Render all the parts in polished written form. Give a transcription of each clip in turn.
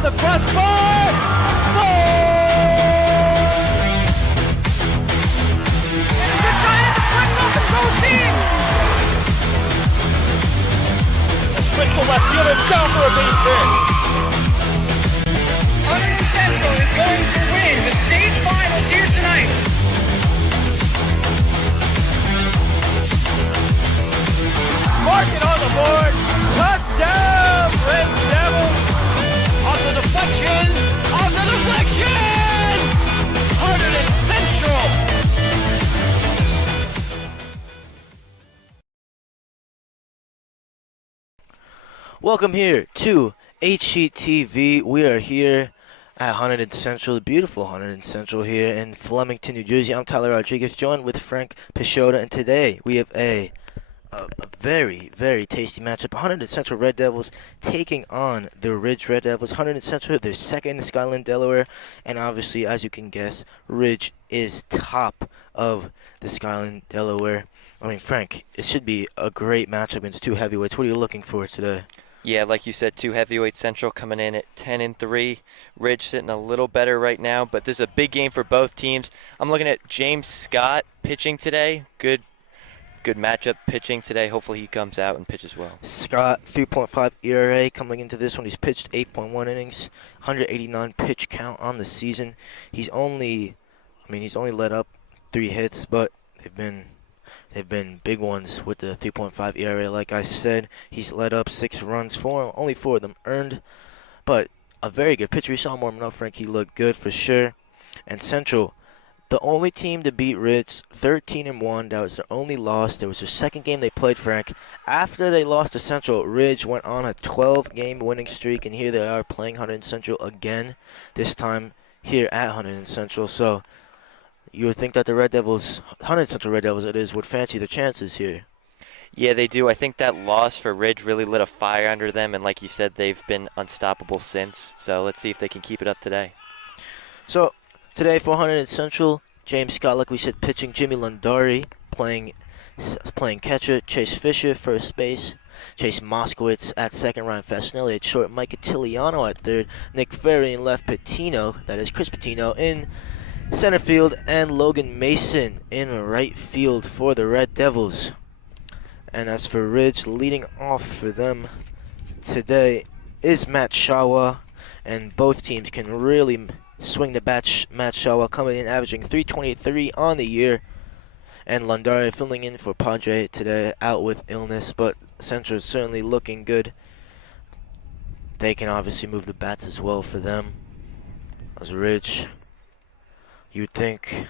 off the crossbar. To left fielder down for a base hit. Hunterdon Central is going to win the state finals here tonight. Mark it on the board. Touchdown, Red Devils. On the deflection. On the deflection. Hunterdon Central. Welcome here to HGTV. We are here at Hunterdon Central, the beautiful Hunterdon Central here in Flemington, New Jersey. I'm Tyler Rodriguez, joined with Frank Peixoto, and today we have a very, very tasty matchup. Hunterdon Central Red Devils taking on the Ridge Red Devils. Hunterdon Central, they're second in Skyland, Delaware, and obviously, as you can guess, Ridge is top of the Skyland, Delaware. I mean, Frank, it should be a great matchup against two heavyweights. What are you looking for today? Yeah, like you said, two heavyweight Central coming in at 10-3. Ridge sitting a little better right now, but this is a big game for both teams. I'm looking at James Scott pitching today. Good matchup pitching today. Hopefully he comes out and pitches well. Scott, 3.5 ERA coming into this one. He's pitched 8.1 innings, 189 pitch count on the season. He's only let up 3 hits, but they've been big ones with the 3.5 ERA. Like I said, he's let up 6 runs, only 4 of them earned, but a very good pitcher. You saw him warming up, Frank. He looked good for sure. And Central, the only team to beat Ridge, 13-1. That was their only loss. There was their second game they played, Frank. After they lost to Central, Ridge went on a 12-game winning streak, and here they are playing Hunterdon Central again, this time here at Hunterdon Central. So you would think that the Red Devils, Hunterdon Central Red Devils it is, would fancy their chances here. Yeah, they do. I think that loss for Ridge really lit a fire under them, and like you said, they've been unstoppable since. So let's see if they can keep it up today. So today for Hunterdon Central, James Scott, like we said, pitching. Jimmy Lundari playing catcher. Chase Fisher first base. Chase Moskowitz at second. Ryan Fasinelli at short. Mike Attiliano at third. Nick Ferry in left. Patino, that is Chris Patino, in center field, and Logan Mason in right field for the Red Devils. And as for Ridge, leading off for them today is Matt Shawa, and both teams can really swing the bat. Matt Shawa coming in averaging .323 on the year, and Lundari filling in for Padre today, out with illness, but Central is certainly looking good. They can obviously move the bats as well for them. As Ridge, you'd think,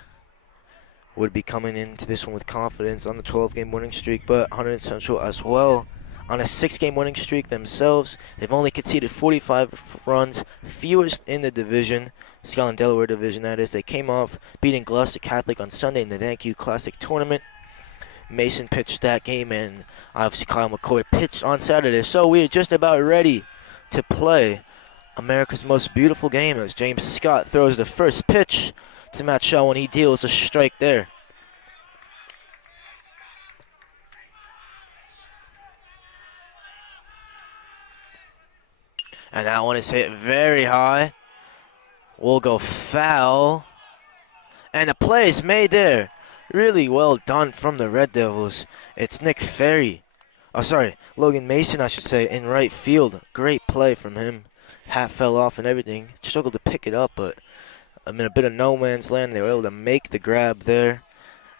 would be coming into this one with confidence on the 12-game winning streak, but Hunterdon Central as well on a 6-game winning streak themselves. They've only conceded 45 runs, fewest in the division, Skyland Delaware division that is. They came off beating Gloucester Catholic on Sunday in the Thank You Classic tournament. Mason pitched that game, and obviously Kyle McCoy pitched on Saturday. So we are just about ready to play America's most beautiful game as James Scott throws the first pitch to Matt Shaw when he deals a strike there. And that one is hit very high. Will go foul. And the play is made there. Really well done from the Red Devils. It's Nick Ferry. Oh, sorry, Logan Mason, I should say, in right field. Great play from him. Hat fell off and everything. Struggled to pick it up, but in a bit of no man's land, they were able to make the grab there.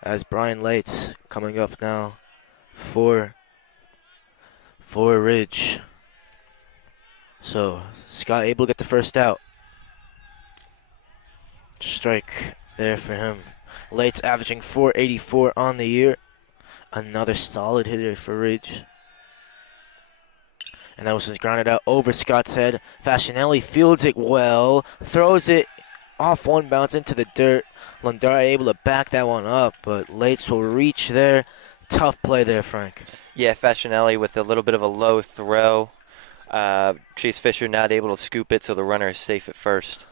As Brian Lates coming up now for Ridge. So Scott able to get the first out. Strike there for him. Lates averaging .484 on the year. Another solid hitter for Ridge. And that was just grounded out over Scott's head. Fasinelli fields it well. Throws it off one bounce into the dirt. Lundari able to back that one up, but Lates will reach there. Tough play there, Frank. Yeah, Fasinelli with a little bit of a low throw. Chase Fisher not able to scoop it, so the runner is safe at first.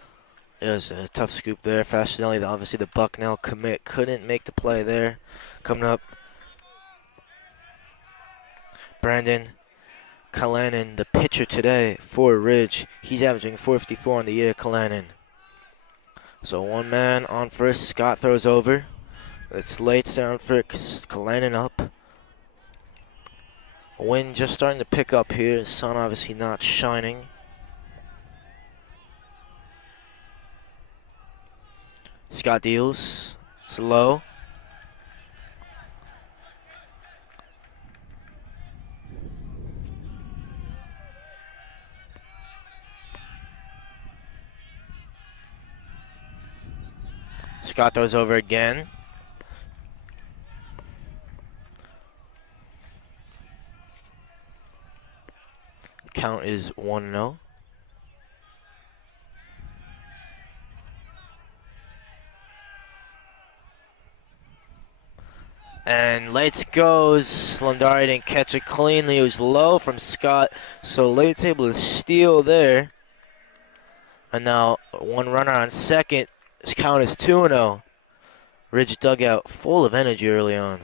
It was a tough scoop there. Fasinelli, obviously the Bucknell commit, couldn't make the play there. Coming up, Brandon Kalanen, the pitcher today for Ridge. He's averaging 454 on the year, Kalanen. So one man on first. Scott throws over. It's late sound for Kalanen up. Wind just starting to pick up here. Sun obviously not shining. Scott deals. It's low. Scott throws over again. Count is 1-0. And Lates goes. Lundari didn't catch it cleanly. It was low from Scott. So Lates able to steal there. And now one runner on second. His count is 2-0. Ridge dugout full of energy early on.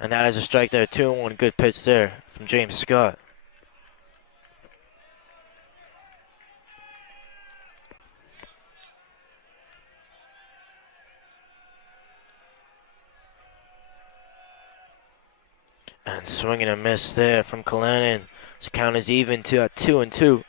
And that is a strike there. 2-1. Good pitch there from James Scott. And swing and a miss there from Kalanen. His count is even to at 2-2.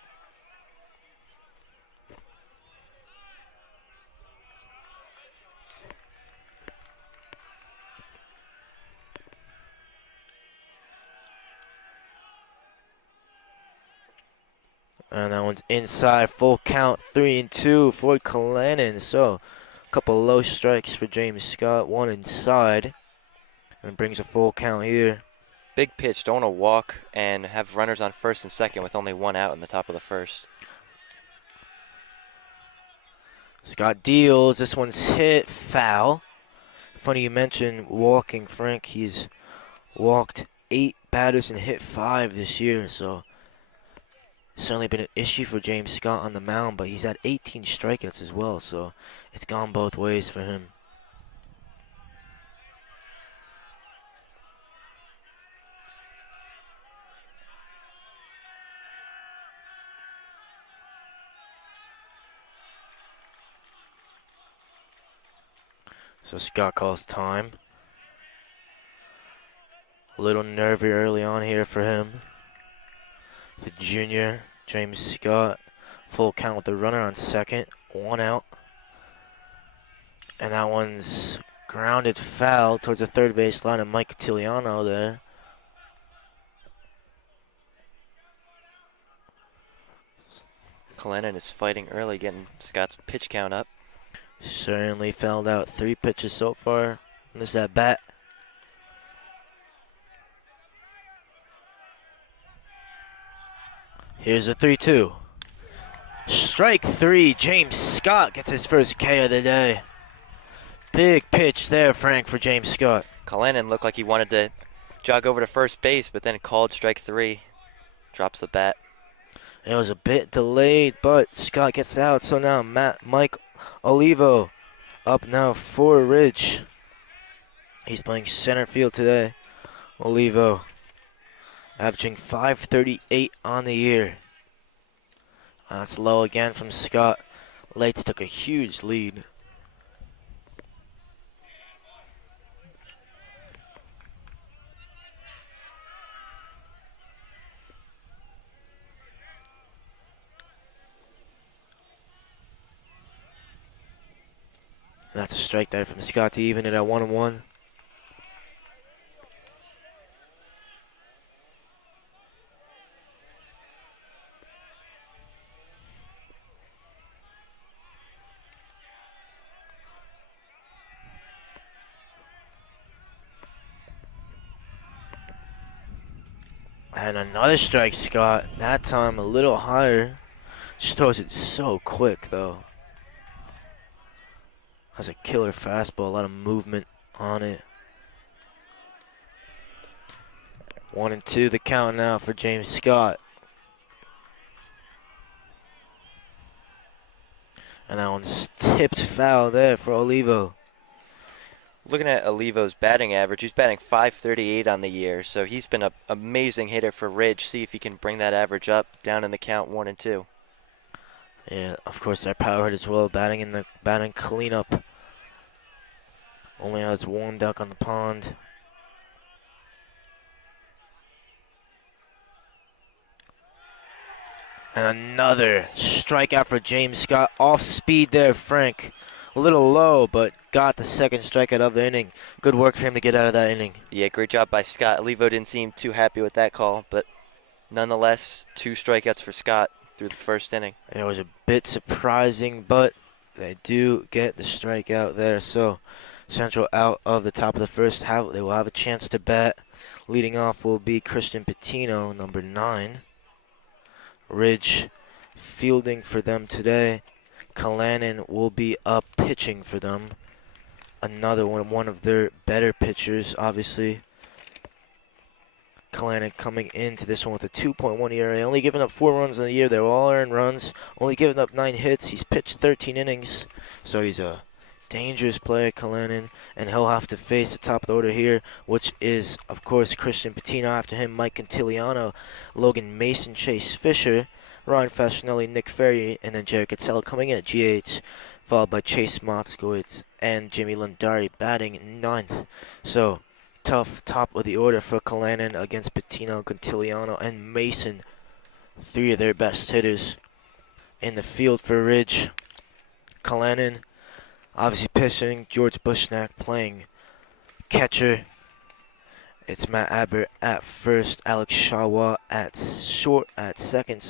And that one's inside, full count, 3-2 for Kalanen. So, a couple low strikes for James Scott, one inside. And brings a full count here. Big pitch. Don't want to walk and have runners on first and second with only one out in the top of the first. Scott deals. This one's hit, foul. Funny you mentioned walking, Frank. He's walked 8 batters and hit 5 this year. So, certainly been an issue for James Scott on the mound, but he's had 18 strikeouts as well, so it's gone both ways for him. So Scott calls time. A little nervy early on here for him. The junior, James Scott, full count with the runner on second, 1 out. And that one's grounded foul towards the third base line of Mike Tiliano there. Kalanen is fighting early, getting Scott's pitch count up. Certainly fouled out 3 pitches so far in this at bat. Here's a 3-2. Strike 3. James Scott gets his first K of the day. Big pitch there, Frank, for James Scott. Kalanen looked like he wanted to jog over to first base, but then called strike 3. Drops the bat. It was a bit delayed, but Scott gets out. So now Mike Olivo up now for Ridge. He's playing center field today. Olivo averaging 538 on the year. That's low again from Scott. Lates took a huge lead. That's a strike there from Scott to even it at 1-1. And another strike, Scott. That time a little higher. Just throws it so quick, though. Has a killer fastball, a lot of movement on it. 1-2 the count now for James Scott. And that one's tipped foul there for Olivo. Looking at Olivo's batting average, he's batting .538 on the year, so he's been an amazing hitter for Ridge. See if he can bring that average up down in the count 1 and 2. Yeah, of course, their power hit as well, batting cleanup. Only has one duck on the pond. And another strikeout for James Scott. Off speed there, Frank. A little low, but got the second strikeout of the inning. Good work for him to get out of that inning. Yeah, great job by Scott. Olivo didn't seem too happy with that call, but nonetheless, 2 strikeouts for Scott through the first inning. It was a bit surprising, but they do get the strikeout there. So Central out of the top of the first. They will have a chance to bat. Leading off will be Christian Patino, number 9. Ridge fielding for them today. Kalanen will be up pitching for them. Another one of their better pitchers, obviously. Kalanen coming into this one with a 2.1 ERA. Only giving up 4 runs in the year. They're all earned runs. Only giving up 9 hits. He's pitched 13 innings. So he's a dangerous player, Kalanen. And he'll have to face the top of the order here, which is, of course, Christian Patino. After him, Mike Cantiliano, Logan Mason, Chase Fisher, Ryan Fascinelli, Nick Ferry, and then Jared Kitzel coming in at GH, followed by Chase Moskowitz and Jimmy Lundari batting 9th. So, tough top of the order for Kalanen against Patino, Cantiliano, and Mason. 3 of their best hitters in the field for Ridge. Kalanen obviously pitching, George Bushnack playing catcher. It's Matt Aber at first, Alex Shawa at second,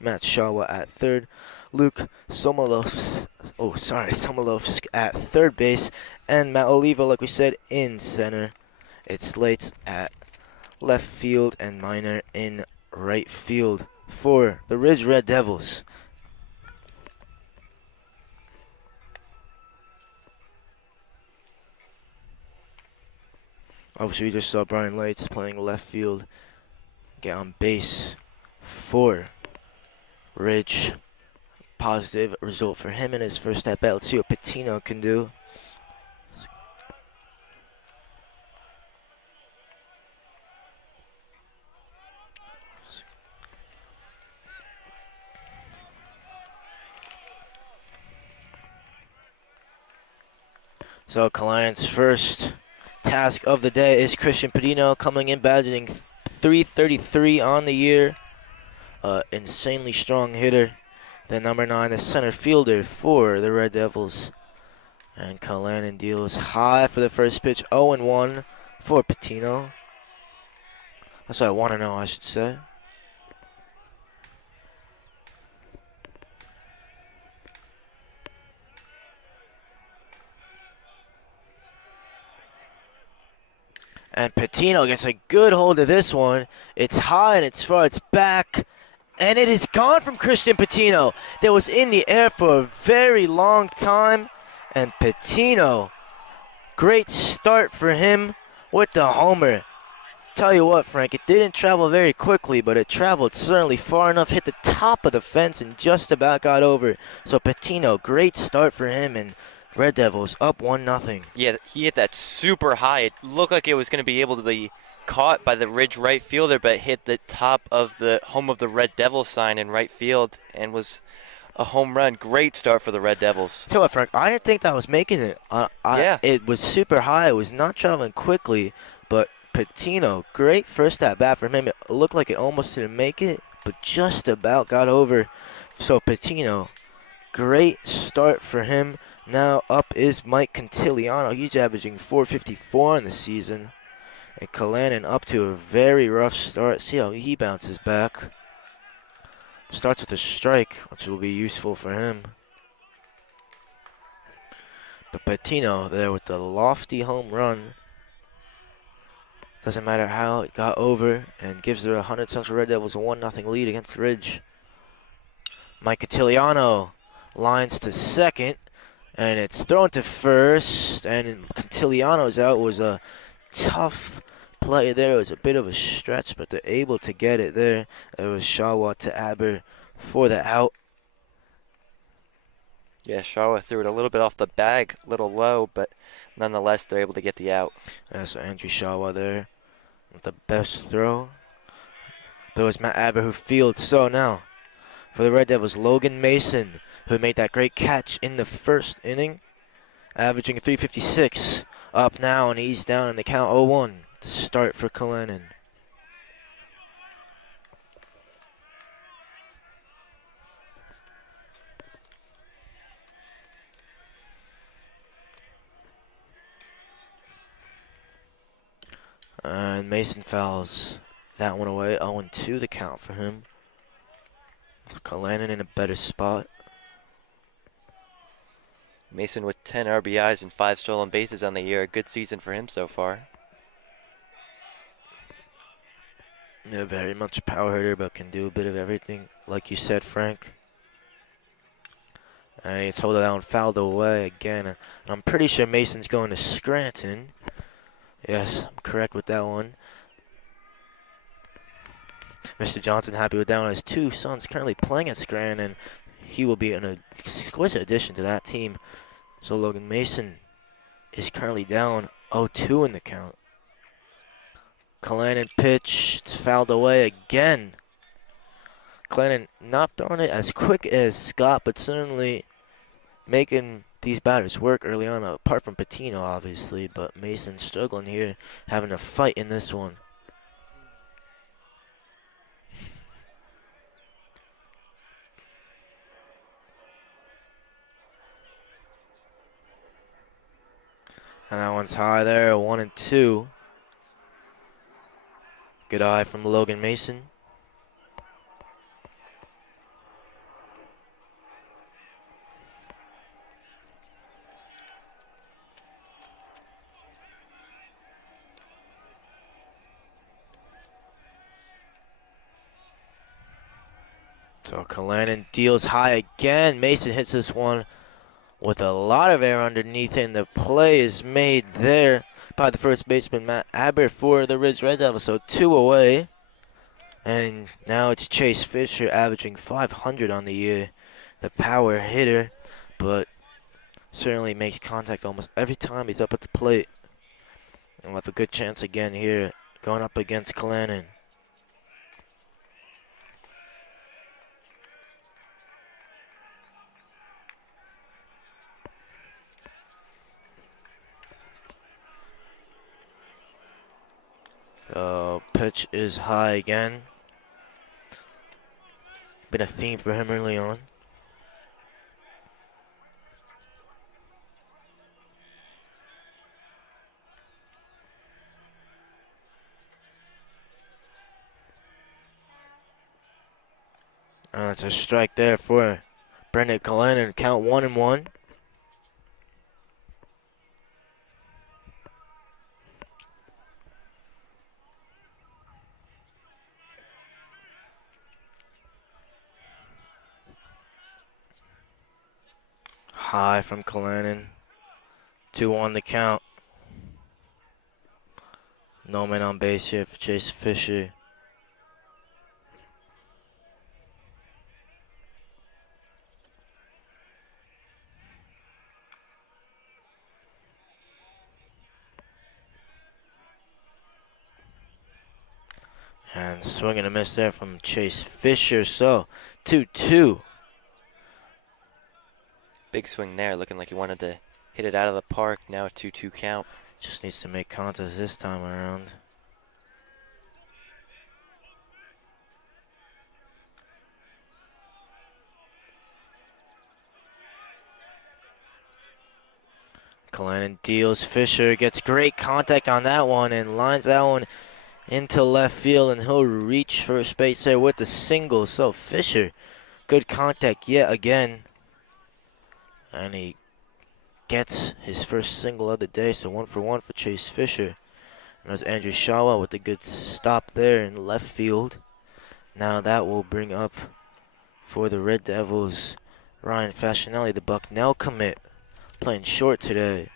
Matt Shawa at third, Luke Somolovsk at third base, and Matt Olivo, like we said, in center. It's Lates at left field and Miner in right field for the Ridge Red Devils. Obviously, we just saw Brian Lights playing left field, get on base for Ridge. Positive result for him in his first at bat. Let's see what Patino can do. So Kalanen's first task of the day is Christian Patino, coming in batting .333 on the year. Insanely strong hitter. The number 9, the center fielder for the Red Devils. And Kalanen deals high for the first pitch. 0-1 for Patino. That's what I want to know, I should say. And Patino gets a good hold of this one. It's high and it's far, it's back. And it is gone from Christian Patino. That was in the air for a very long time. And Patino, great start for him with the homer. Tell you what, Frank, it didn't travel very quickly, but it traveled certainly far enough, hit the top of the fence, and just about got over. So Patino, great start for him, and Red Devils up 1-0. Yeah, he hit that super high. It looked like it was going to be able to be caught by the Ridge right fielder, but hit the top of the home of the Red Devil sign in right field and was a home run. Great start for the Red Devils. Tell you what, Frank, I didn't think that was making it. Yeah. It was super high. It was not traveling quickly, but Patino, great first at bat for him. It looked like it almost didn't make it, but just about got over. So Patino, great start for him. Now up is Mike Cantiliano. He's averaging .454 in the season. And Kalanen up to a very rough start. See how he bounces back. Starts with a strike, which will be useful for him. But Patino there with the lofty home run. Doesn't matter how it got over, and gives the Hunterdon Central Red Devils a 1-0 lead against Ridge. Mike Cantiliano lines to second. And it's thrown to first, and Cantiliano's out. Was a tough play there. It was a bit of a stretch, but they're able to get it there. It was Shawa to Aber for the out. Yeah, Shawa threw it a little bit off the bag, a little low, but nonetheless, they're able to get the out. So Andrew Shawa there with the best throw. But it was Matt Aber who fields. So now, for the Red Devils, Logan Mason, who made that great catch in the first inning, averaging 356. Up now, and he's down in the count 0-1 to start for Kalanen. And Mason fouls that one away. 0-2 the count for him. It's Kalanen in a better spot. Mason with 10 RBIs and 5 stolen bases on the year. A good season for him so far. Yeah, very much a power hitter, but can do a bit of everything, like you said, Frank. And it's hold it down, fouled away again. And I'm pretty sure Mason's going to Scranton. Yes, I'm correct with that one. Mr. Johnson happy with that one. His two sons currently playing at Scranton, and he will be an exquisite addition to that team. So Logan Mason is currently down 0-2 in the count. Kalanen pitch, it's fouled away again. Kalanen not throwing it as quick as Scott, but certainly making these batters work early on, apart from Patino, obviously. But Mason struggling here, having a fight in this one. And that one's high there, 1-2. Good eye from Logan Mason. So Kalanen deals high again. Mason hits this one with a lot of air underneath it, and the play is made there by the first baseman, Matt Aber, for the Red Devils. So 2 away. And now it's Chase Fisher averaging 500 on the year. The power hitter, but certainly makes contact almost every time he's up at the plate. And we'll have a good chance again here, going up against Kalanen. Pitch is high again. Been a theme for him early on. That's a strike there for Brendan Kalanen. Count 1-1. High from Kalanen. 2-1 the count. No man on base here for Chase Fisher. And swing and a miss there from Chase Fisher. So 2-2. Big swing there, looking like he wanted to hit it out of the park. Now a 2-2 count. Just needs to make contact this time around. Kalanen deals. Fisher gets great contact on that one and lines that one into left field, and he'll reach first base there with the single. So Fisher, good contact yet again. And he gets his first single of the day, so 1-for-1 for Chase Fisher. And there's Andrew Shawa with a good stop there in left field. Now that will bring up for the Red Devils Ryan Fascinelli, the Bucknell commit, playing short today.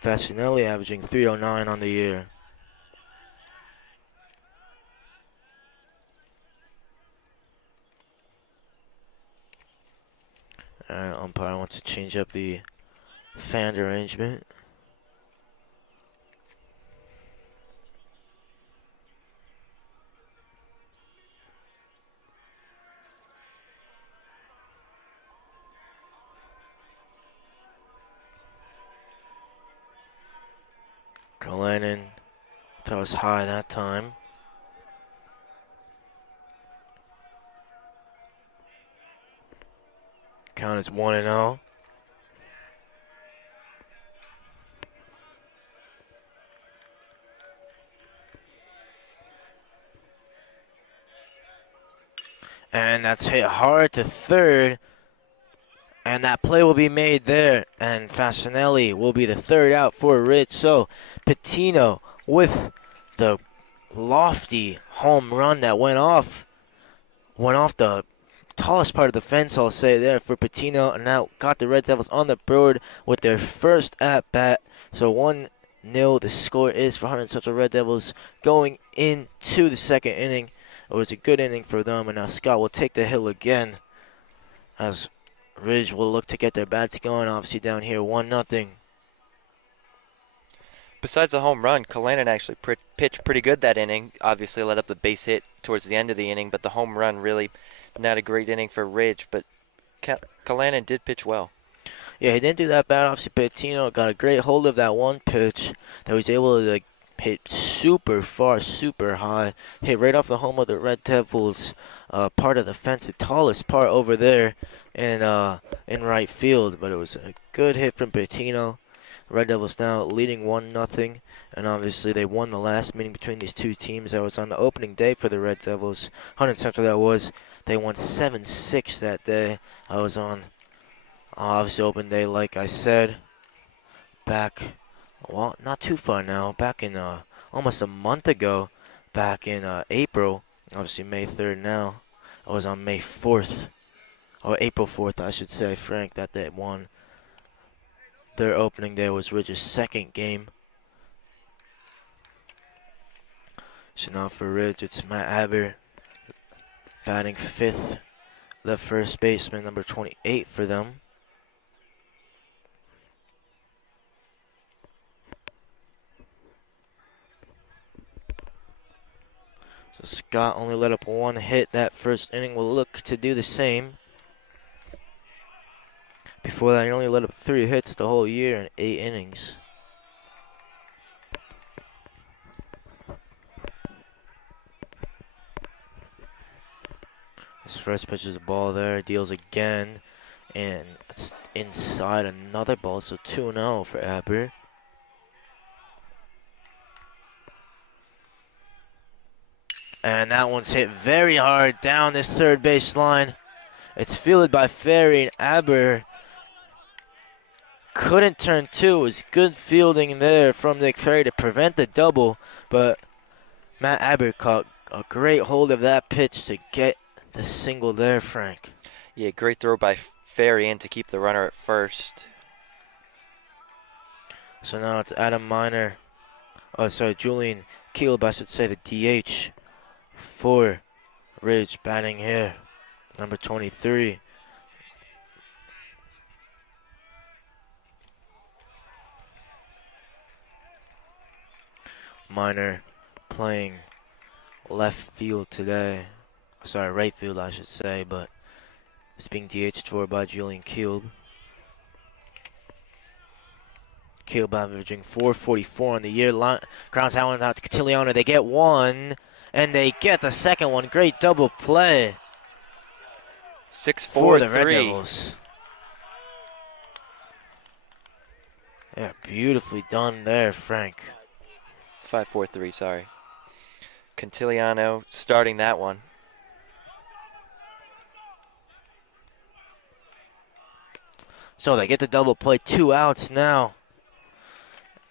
Fascinelli averaging 309 on the year. Umpire wants to change up the fan arrangement. Glennon throws high that time. Count is 1-0. And that's hit hard to third. And that play will be made there. And Fasanelli will be the third out for Ridge. So Patino with the lofty home run that went off the tallest part of the fence, I'll say there for Patino, and now got the Red Devils on the board with their first at bat. So 1-0 the score is for Hunterdon Central Red Devils going into the second inning. It was a good inning for them, and now Scott will take the hill again as Ridge will look to get their bats going. Obviously down here 1-0. Besides the home run, Kalanen actually pitched pretty good that inning. Obviously let up the base hit towards the end of the inning, but the home run really not a great inning for Ridge. But Kalanen did pitch well. Yeah, he didn't do that bad. Obviously, Patino got a great hold of that one pitch that was able to hit super far, super high. Hit right off the home of the Red Devils, part of the fence, the tallest part over there in right field. But it was a good hit from Patino. Red Devils now leading 1-0, and obviously they won the last meeting between these two teams. That was on the opening day for the Red Devils. Hunterdon Central, that was. They won 7-6 that day. I was on, obviously, open day, like I said, back, well, not too far now, back in almost a month ago, back in April, obviously May 3rd now. I was on May 4th, or April 4th, I should say, Frank, that they won. Their opening day was Ridge's second game. So now for Ridge, it's Matt Aber batting fifth, the first baseman, number 28 for them. So Scott only let up one hit that first inning. Will look to do the same. Before that, he only let up 3 hits the whole year in 8 innings. His first pitch is a ball there, deals again, and it's inside another ball, so 2-0 for Aber. And that one's hit very hard down this third base line. It's fielded by Ferry, and Aber couldn't turn two. It was good fielding there from Nick Ferry to prevent the double, but Matt Aber caught a great hold of that pitch to get the single there, Frank. Yeah, great throw by Ferry in to keep the runner at first. So now it's Julian Kielb, I should say, the DH for Ridge batting here, number 23. Miner playing left field today. Sorry, right field, I should say, but it's being DH'd for by Julian Kielb. Kielb averaging 444 on the year. Grounds out to Catiliano. They get one, and they get the second one. Great double play. 6-4 for the Red Devils. Yeah, beautifully done there, Frank. 5-4-3, sorry. Cantiliano starting that one. So they get the double play, 2 outs now.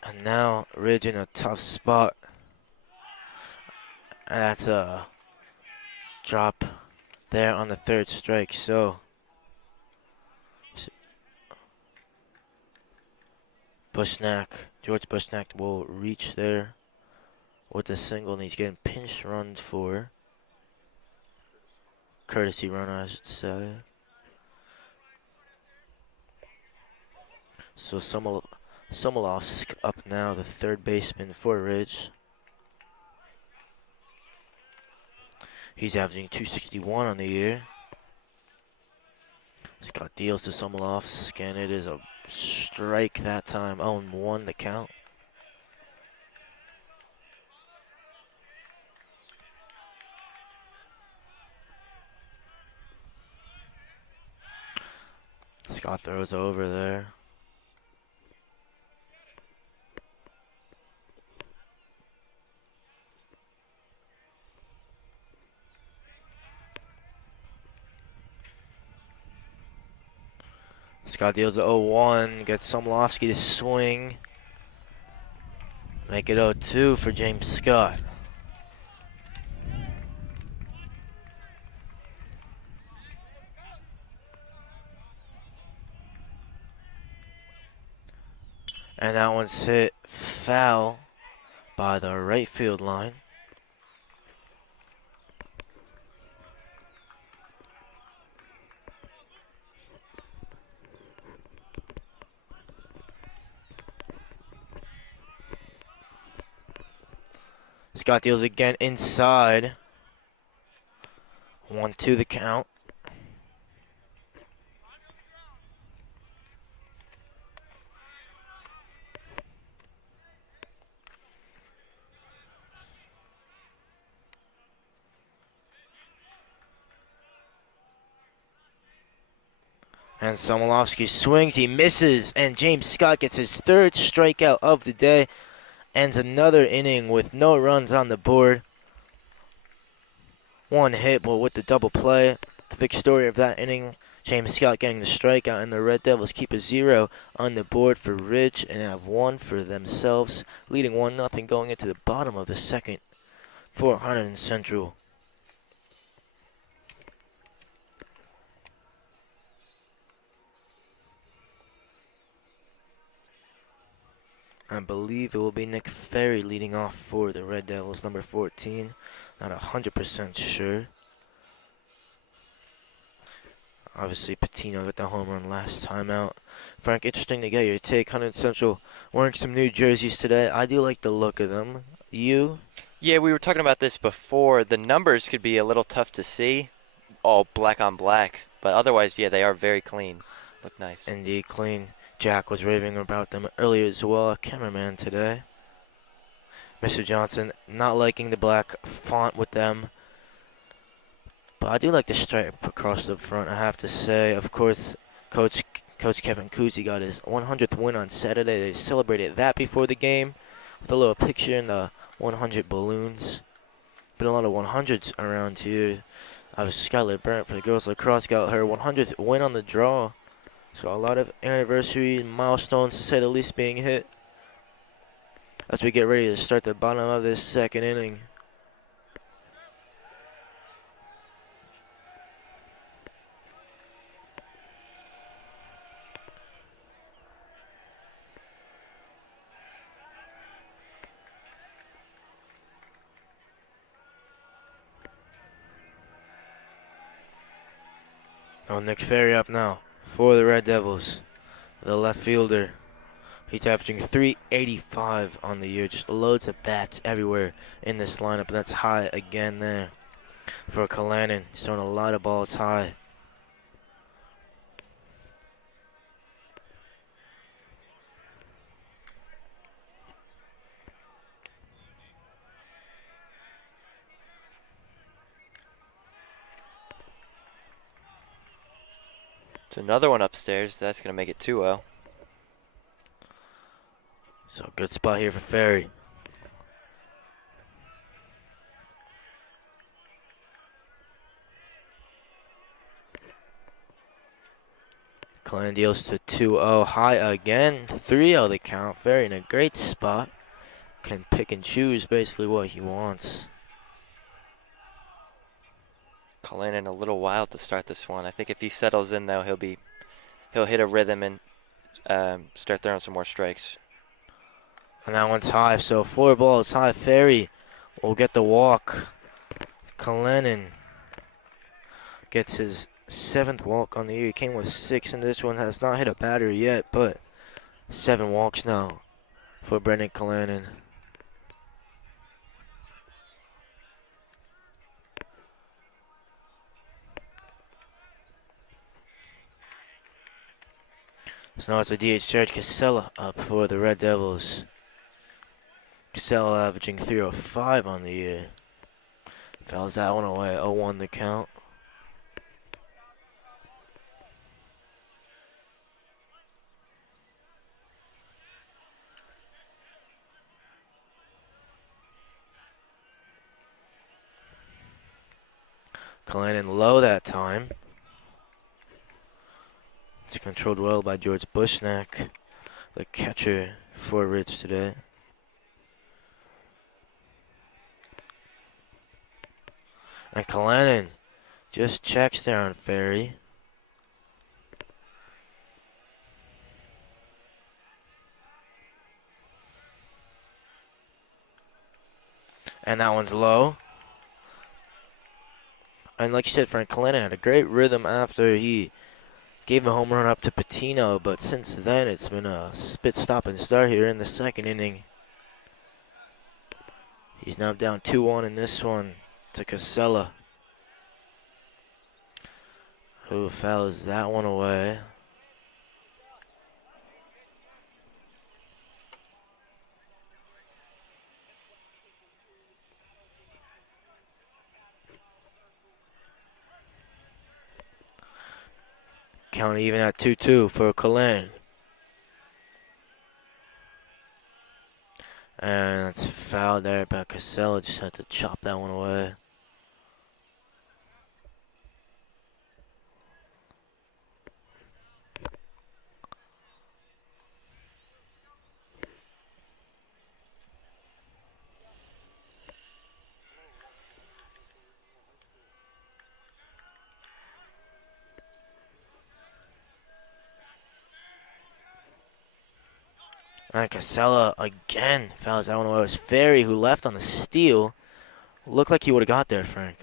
And now Ridge in a tough spot. And that's a drop there on the third strike. So George Bushnack will reach there with the single, and he's getting pinch runs for. Courtesy run, I should say. So Somolov's up now, the third baseman for Ridge. He's averaging 261 on the year. Scott deals to Somolov, and it is a strike that time. 0-1 the count. Scott throws over there. Scott deals a 0-1, gets Somolovsky to swing. Make it 0-2 for James Scott. And that one's hit foul by the right field line. Scott deals again inside. 1-2 the count. And Somolovsky swings, he misses, and James Scott gets his third strikeout of the day. Ends another inning with no runs on the board. One hit, but with the double play. The big story of that inning, James Scott getting the strikeout, and the Red Devils keep a 0 on the board for Ridge and have one for themselves, leading 1-0 going into the bottom of the second for Hunterdon Central. I believe it will be Nick Ferry leading off for the Red Devils, number 14. Not 100% sure. Obviously, Patino got the home run last time out. Frank, interesting to get your take. Hunterdon Central wearing some new jerseys today. I do like the look of them. You? Yeah, we were talking about this before. The numbers could be a little tough to see, all black on black. But otherwise, yeah, they are very clean. Look nice. Indeed, clean. Jack was raving about them earlier as well. Cameraman today. Mr. Johnson not liking the black font with them. But I do like the stripe across the front, I have to say. Of course, Coach Kevin Kuzi got his 100th win on Saturday. They celebrated that before the game with a little picture in the 100 balloons. Been a lot of 100s around here. Skylar Burnt for the girls lacrosse got her 100th win on the draw. So a lot of anniversary milestones, to say the least, being hit as we get ready to start the bottom of this second inning. Oh, Nick Ferry up now for the Red Devils. The left fielder. He's averaging 385 on the year. Just loads of bats everywhere in this lineup. And that's high again there for Kalanen. He's throwing a lot of balls high. It's another one upstairs. That's going to make it 2-0. So good spot here for Ferry. Klein deals to 2-0 high again. 3-0 the count. Ferry in a great spot. Can pick and choose basically what he wants. Kalanen a little wild to start this one. I think if he settles in though, he'll hit a rhythm and start throwing some more strikes. And that one's high, so 4 balls high. Ferry will get the walk. Kalanen gets his 7th walk on the year. He came with 6, and this one has not hit a batter yet, but 7 walks now for Brendan Callanan. So now it's a DH Jared Casella up for the Red Devils. Casella averaging 305 on the year. Fouls that one away, 0-1 the count. Callanan low that time. It's controlled well by George Bushnack, the catcher for Ridge today. And Callanan just checks there on Ferry. And that one's low. And like you said, Frank Callanan had a great rhythm after he gave a home run up to Patino, but since then it's been a spit stop and start here in the second inning. He's now down 2-1 in this one to Casella, who fouls that one away. Count even at 2-2 for Callanan. And that's fouled there, but Casella just had to chop that one away. And Casella again fouls that one away. It was Ferry who left on the steal. Looked like he would have got there, Frank.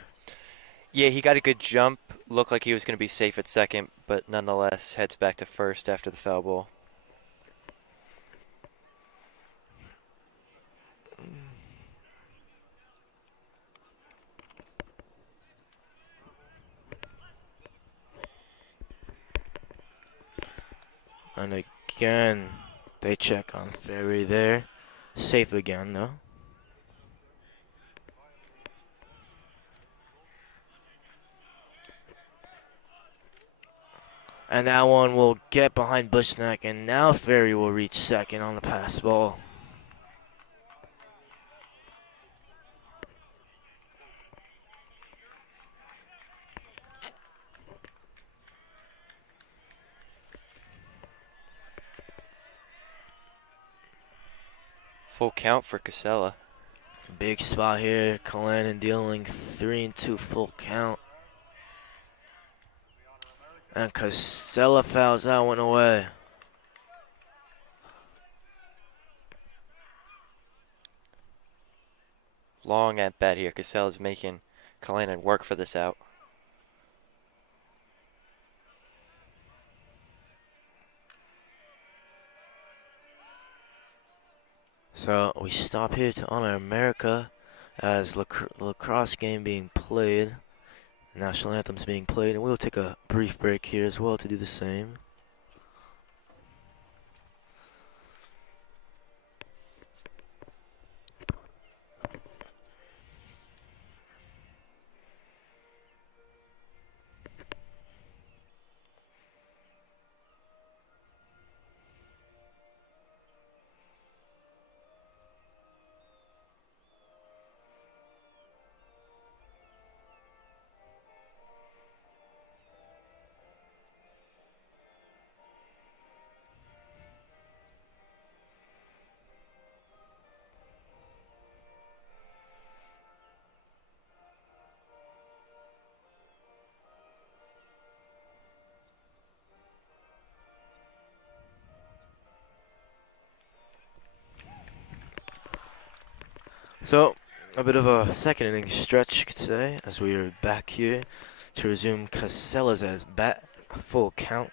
Yeah, he got a good jump. Looked like he was going to be safe at second, but nonetheless heads back to first after the foul ball. And again, they check on Ferry there. Safe again, though. And that one will get behind Bushnack, and now Ferry will reach second on the pass ball. Full count for Casella. Big spot here. Callanan dealing 3-2 full count. And Casella fouls that one away. Long at bat here. Casella's making Callanan work for this out. So we stop here to honor America as lacrosse game being played. National anthem's being played, and we'll take a brief break here as well to do the same. So, a bit of a second inning stretch, you could say, as we are back here to resume Casella's as bat, full count.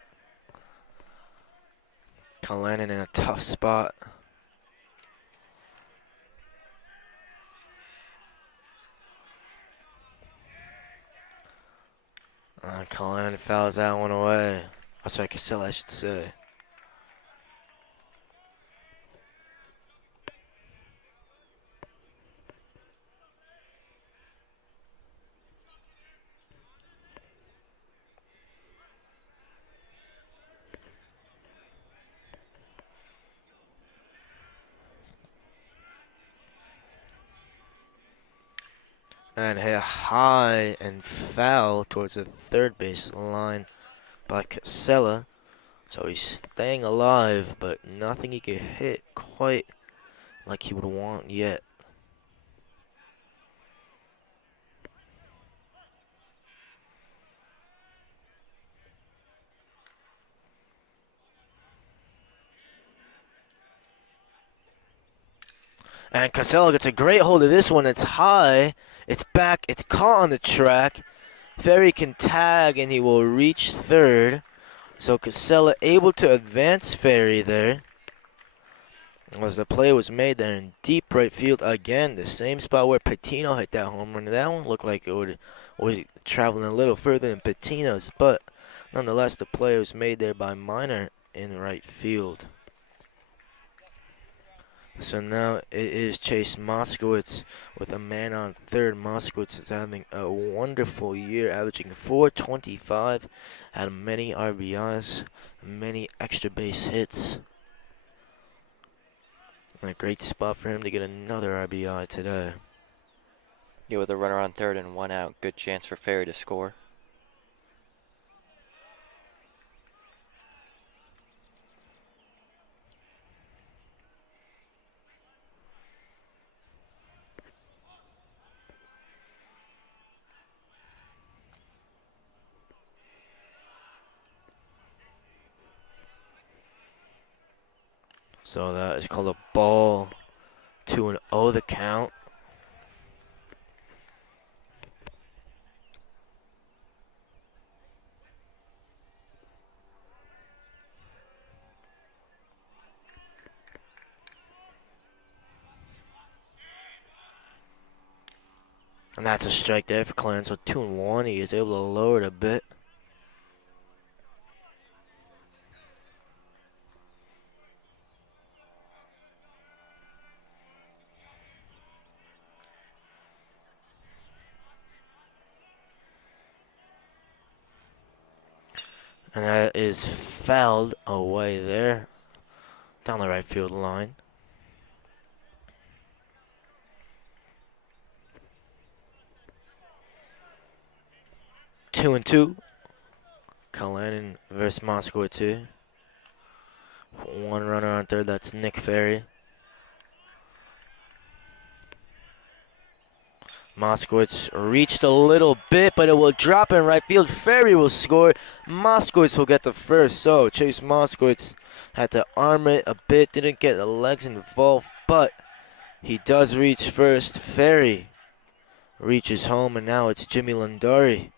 Kalinin in a tough spot. Kalinin fouls that one away. Oh, sorry, Casella, I should say. And hit high and foul towards the third base line by Casella. So he's staying alive, but nothing he can hit quite like he would want yet. And Casella gets a great hold of this one. It's high. It's back. It's caught on the track. Ferry can tag and he will reach third. So Casella able to advance Ferry there. As the play was made there in deep right field again. The same spot where Patino hit that home run. That one looked like it was traveling a little further than Patino's. But nonetheless, the play was made there by Minor in right field. So now it is Chase Moskowitz with a man on third. Moskowitz is having a wonderful year, averaging .425, had many RBIs, many extra base hits. And a great spot for him to get another RBI today. Yeah, with a runner on third and one out, good chance for Ferry to score. So that is called a ball. 2-0 the count. And that's a strike there for Clarence. So 2-1. He is able to lower it a bit. And that is fouled away there. Down the right field line. Two and two. Kalinin versus Moskowitz here. One runner on third, that's Nick Ferry. Moskowitz reached a little bit, but it will drop in right field. Ferry will score. Moskowitz will get the first. So Chase Moskowitz had to arm it a bit, didn't get the legs involved, but he does reach first. Ferry reaches home, and now it's Jimmy Landari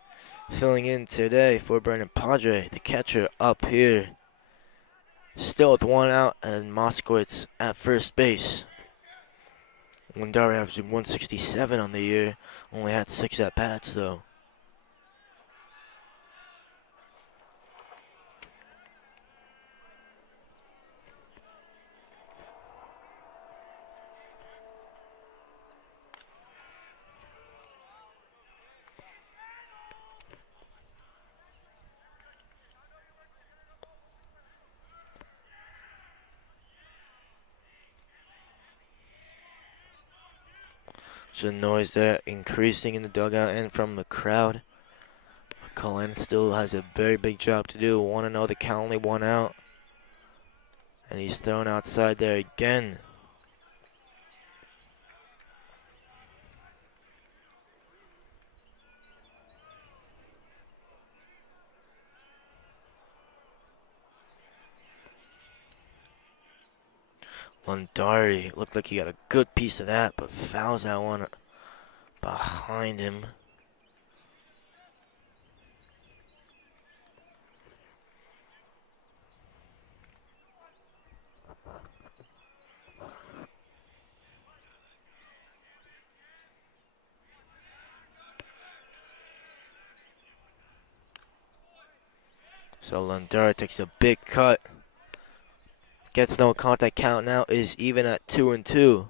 filling in today for Brendan Padre, the catcher up here. Still with one out, and Moskowitz at first base. Landari averaging 167 on the year. Only had 6 at-bats, though. So the noise there increasing in the dugout and from the crowd. Cullen still has a very big job to do. 1-0 the count, only one out. And he's thrown outside there again. Landari looked like he got a good piece of that, but fouls that one behind him. So Lundara takes a big cut. Gets no contact. Count now is even at 2-2.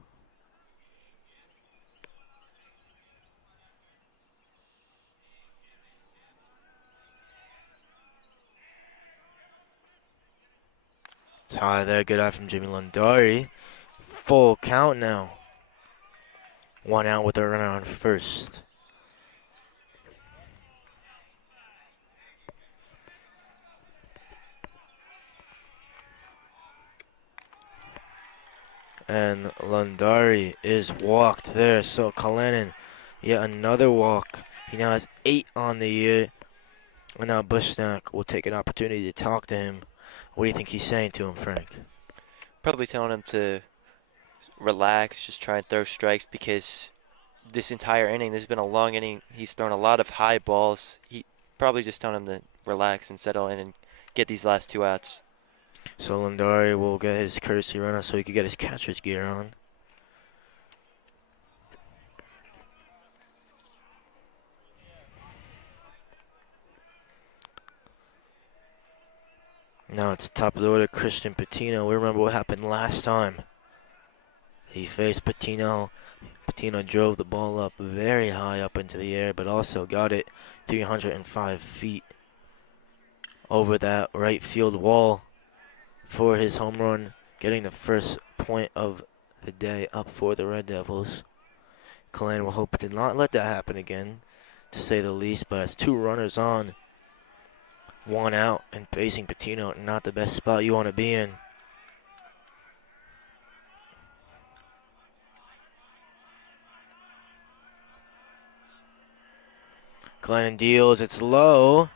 It's high there. Good eye from Jimmy Lundari. Full count now. One out with a runner on first. And Lundari is walked there. So Kalanen, yet another walk. He now has 8 on the year. And now Bushnack will take an opportunity to talk to him. What do you think he's saying to him, Frank? Probably telling him to relax, just try and throw strikes, because this entire inning, this has been a long inning. He's thrown a lot of high balls. He probably just telling him to relax and settle in and get these last 2 outs. So Lundari will get his courtesy run out so he can get his catcher's gear on. Now it's top of the order, Christian Patino. We remember what happened last time. He faced Patino. Patino drove the ball up very high up into the air, but also got it 305 feet over that right field wall for his home run, getting the first point of the day up for the Red Devils. Kalan will hope to not let that happen again, to say the least, but as 2 runners on, 1 out, and facing Patino, not the best spot you want to be in. Glenn deals, it's low.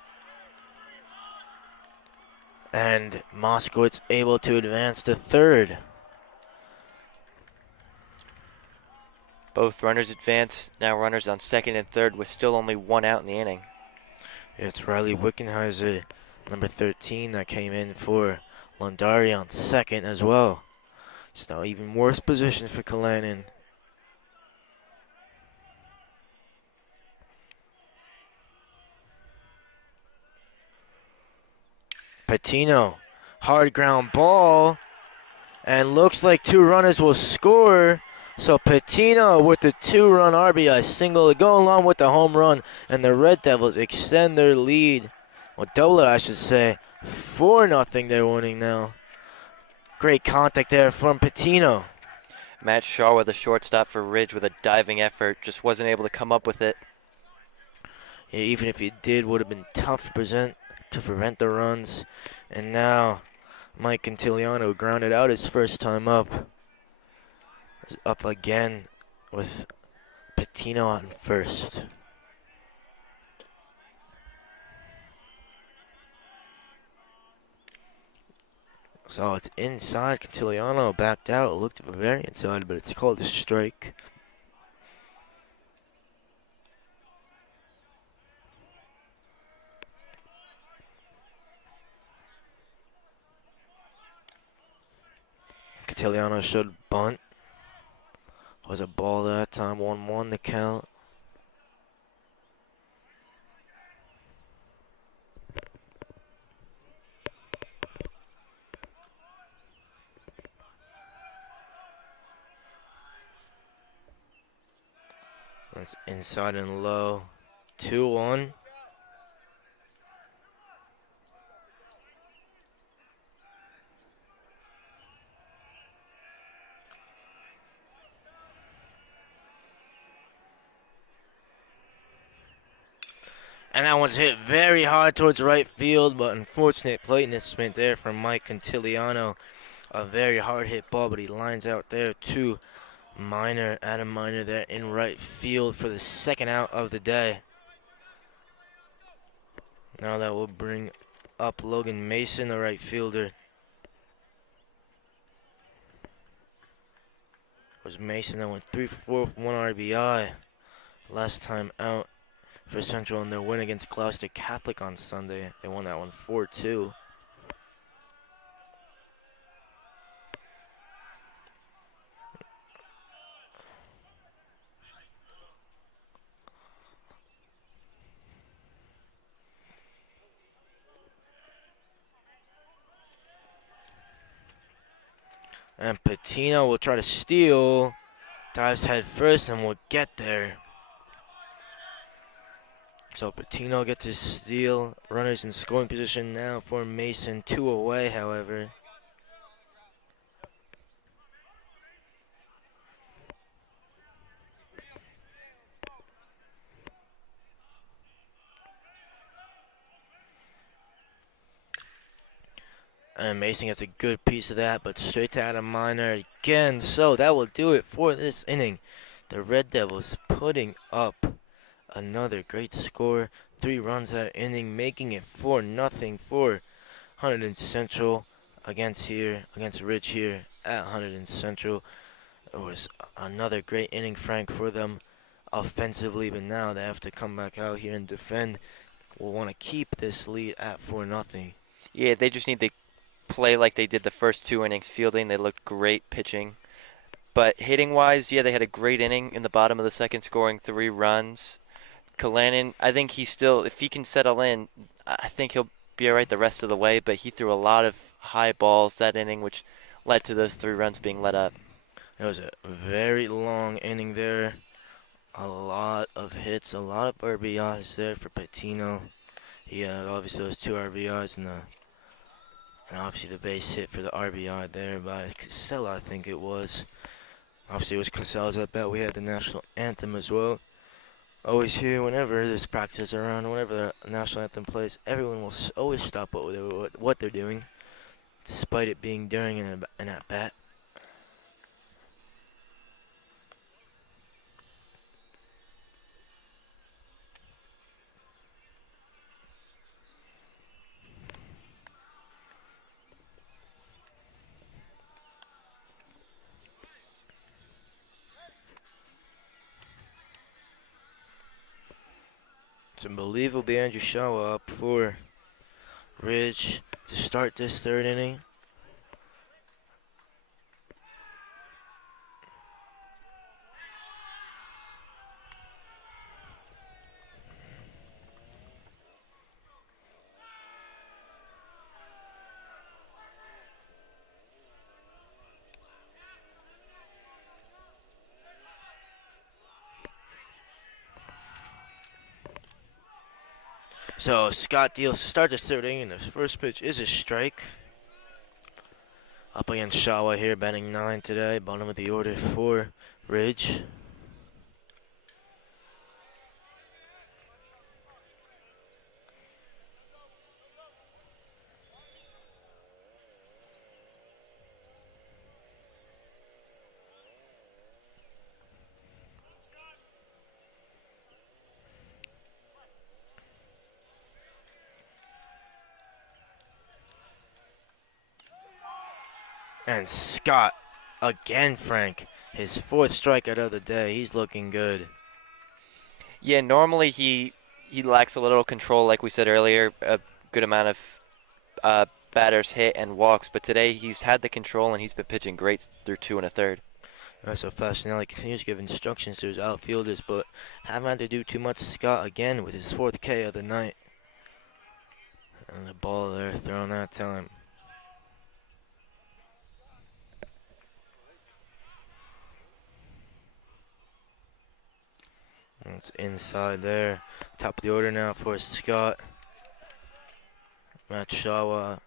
And Moskowitz able to advance to third. Both runners advance, now runners on second and third with still only 1 out in the inning. It's Riley Wickenheiser, number 13, that came in for Lundari on second as well. It's now even worse position for Kalanen. Patino, hard ground ball, and looks like 2 runners will score. So Patino with the 2-run RBI single to go along with the home run, and the Red Devils extend their lead, or double it I should say, 4-0 they're winning now. Great contact there from Patino. Matt Shaw with a shortstop for Ridge with a diving effort, just wasn't able to come up with it. Yeah, even if he did, would have been tough to prevent the runs. And now Mike Cantiliano grounded out his first time up. Is up again with Patino on first. So it's inside. Cantiliano backed out. It looked very inside, but it's called a strike. Cantiliano should bunt. Was a ball that time. 1-1 the count. That's inside and low. 2-1. And that one's hit very hard towards right field, but unfortunate plate mismatch there from Mike Cantiliano. A very hard hit ball, but he lines out there to Adam Miner there in right field for the second out of the day. Now that will bring up Logan Mason, the right fielder. It was Mason that went 3 for 4 with 1 RBI last time out for Central in their win against Gloucester Catholic on Sunday. They won that one 4-2. And Patino will try to steal. Dives head first and will get there. So Patino gets his steal. Runners in scoring position now for Mason. 2 away, however. And Mason gets a good piece of that, but straight to Adam Miner again. So that will do it for this inning. The Red Devils putting up another great score. 3 runs that inning, making it 4-0 for Hunterdon Central against Ridge here at Hunterdon Central. It was another great inning, Frank, for them offensively, but now they have to come back out here and defend. We'll want to keep this lead at 4-0. Yeah, they just need to play like they did the first 2 innings. Fielding, they looked great. Pitching, but hitting-wise, yeah, they had a great inning in the bottom of the second, scoring 3 runs. Kalanen, I think he's still, if he can settle in, I think he'll be all right the rest of the way, but he threw a lot of high balls that inning, which led to those 3 runs being let up. It was a very long inning there. A lot of hits, a lot of RBIs there for Patino. He had obviously those 2 RBIs and obviously the base hit for the RBI there by Casella, I think it was. Obviously it was Casella's at bat. We had the national anthem as well. Always here whenever there's practice around, whenever the national anthem plays, everyone will always stop what they're doing, despite it being during an at bat. So I believe will be Andrew Shaw up for Ridge to start this 3rd inning. So Scott deals to start this 3rd inning, and the first pitch is a strike. Up against Shawa here, batting 9 today, bottom of the order for Ridge. And Scott, again, Frank, his 4th strikeout of the day. He's looking good. Yeah, normally he lacks a little control, like we said earlier. A good amount of batters hit and walks, but today he's had the control and he's been pitching great through 2 1/3. So Fasinelli continues to give instructions to his outfielders, but haven't had to do too much. Scott again with his 4th K of the night. And the ball there thrown that time. And it's inside there. Top of the order now for Scott. Matt Shawa,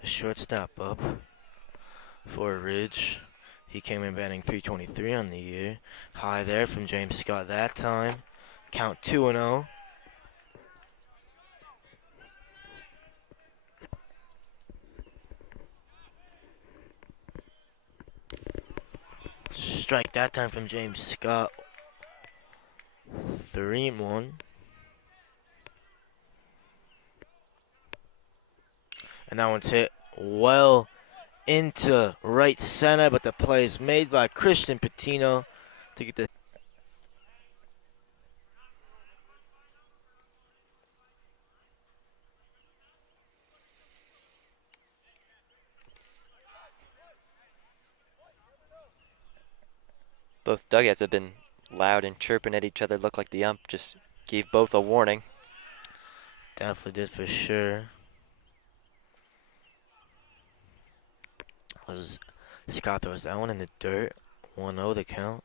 the shortstop up for Ridge. He came in batting .323 on the year. High there from James Scott that time. Count 2-0. Strike that time from James Scott. 3-1. And that one's hit well into right center, but the play is made by Christian Patino to get the Both dugouts have been loud and chirping at each other. Looked like the ump just gave both a warning. Definitely did for sure. Was Scott throws that one in the dirt. 1-0 the count.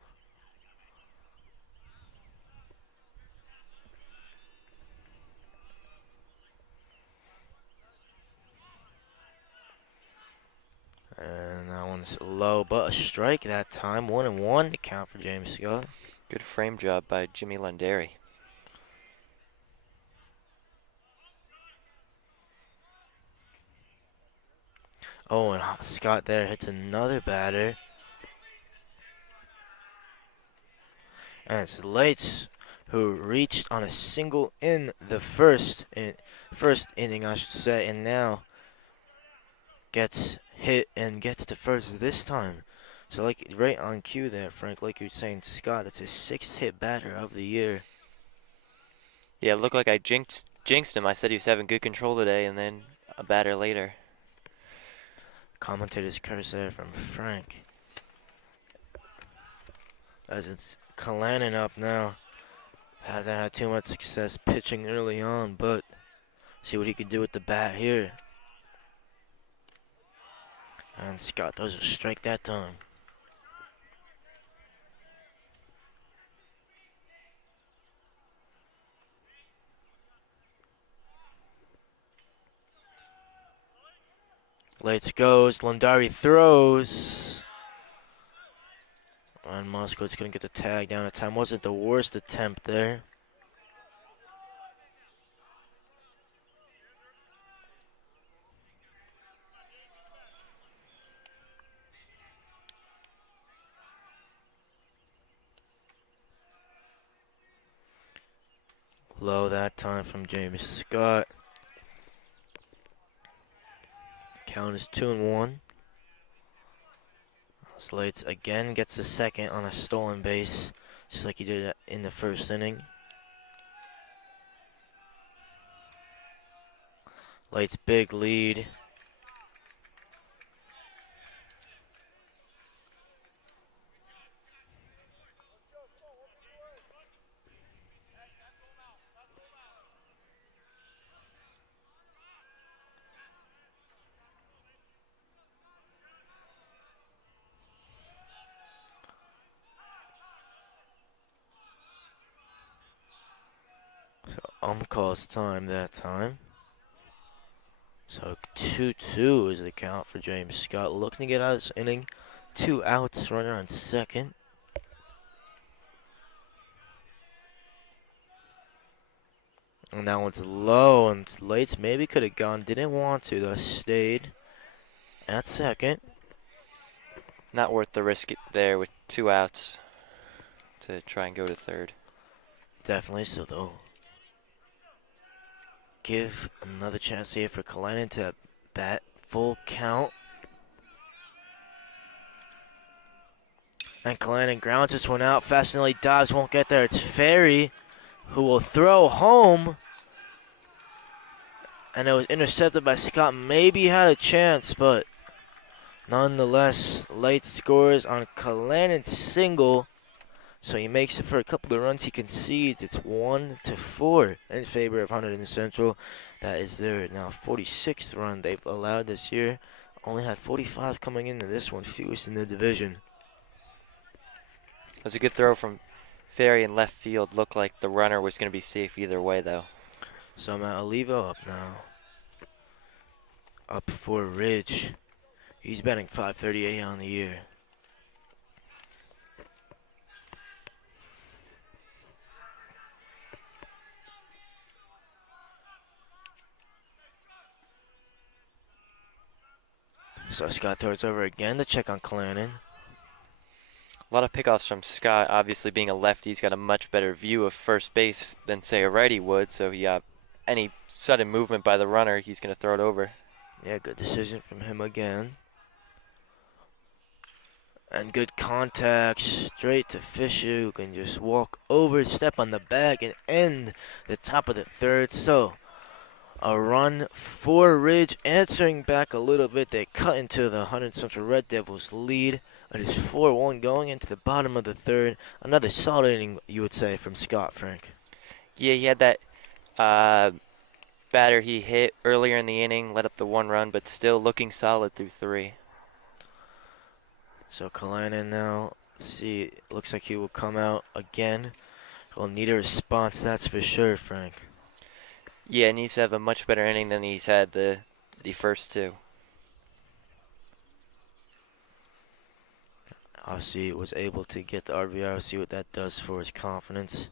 And that one's low, but a strike that time. 1-1 the count for James Scott. Good frame job by Jimmy Lundari. Oh, and Scott there hits another batter. And it's Lates who reached on a single in the first inning, I should say, and now gets hit and gets to first this time. So like right on cue there, Frank, like you were saying, Scott, that's his 6th hit batter of the year. Yeah, it looked like I jinxed him. I said he was having good control today, and then a batter later. Commentator's curse there from Frank. As it's Kalanen up now. Hasn't had too much success pitching early on, but see what he can do with the bat here. And Scott does a strike that time. Lates goes, Lundari throws. And Moskowitz couldn't get the tag down at time. Wasn't the worst attempt there. Low that time from James Scott. Count is 2-1. Slates again gets the second on a stolen base, just like he did in the first inning. Late's big lead. So calls time that time. So 2-2 is the count for James Scott. Looking to get out of this inning. 2 outs, runner on second. And that one's low, and Lates maybe could have gone. Didn't want to, though. Stayed at second. Not worth the risk there with 2 outs to try and go to third. Definitely, so they'll give another chance here for Kalanen to bat full count. And Kalanen grounds this one out. Fascinelli dives, won't get there. It's Ferry who will throw home. And it was intercepted by Scott. Maybe had a chance, but nonetheless, Late scores on Kalanen's single. So he makes it for a couple of runs. He concedes. It's 1-4 in favor of Hunterdon Central. That is their now 46th run they've allowed this year. Only had 45 coming into this one, fewest in the division. It was a good throw from Ferry in left field. Looked like the runner was going to be safe either way, though. So Matt Olivo up now. Up for Ridge. He's batting .538 on the year. So Scott throws over again to check on Kalanen. A lot of pickoffs from Scott. Obviously, being a lefty, he's got a much better view of first base than, say, a righty would. So, yeah, any sudden movement by the runner, he's going to throw it over. Yeah, good decision from him again. And good contact straight to Fisher, who can just walk over, step on the bag, and end the top of the third. So a run for Ridge, answering back a little bit. They cut into the Hunterdon Central Red Devils lead. It is 4-1 going into the bottom of the third. Another solid inning, you would say, from Scott, Frank. Yeah, he had that batter he hit earlier in the inning, let up the 1 run, but still looking solid through 3. So Kalina now, see, looks like he will come out again. He'll need a response, that's for sure, Frank. Yeah, he needs to have a much better inning than he's had the first two. Obviously, was able to get the RBI. We'll see what that does for his confidence.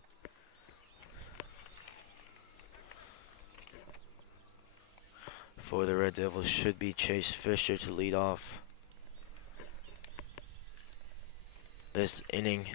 For the Red Devils should be Chase Fisher to lead off this inning.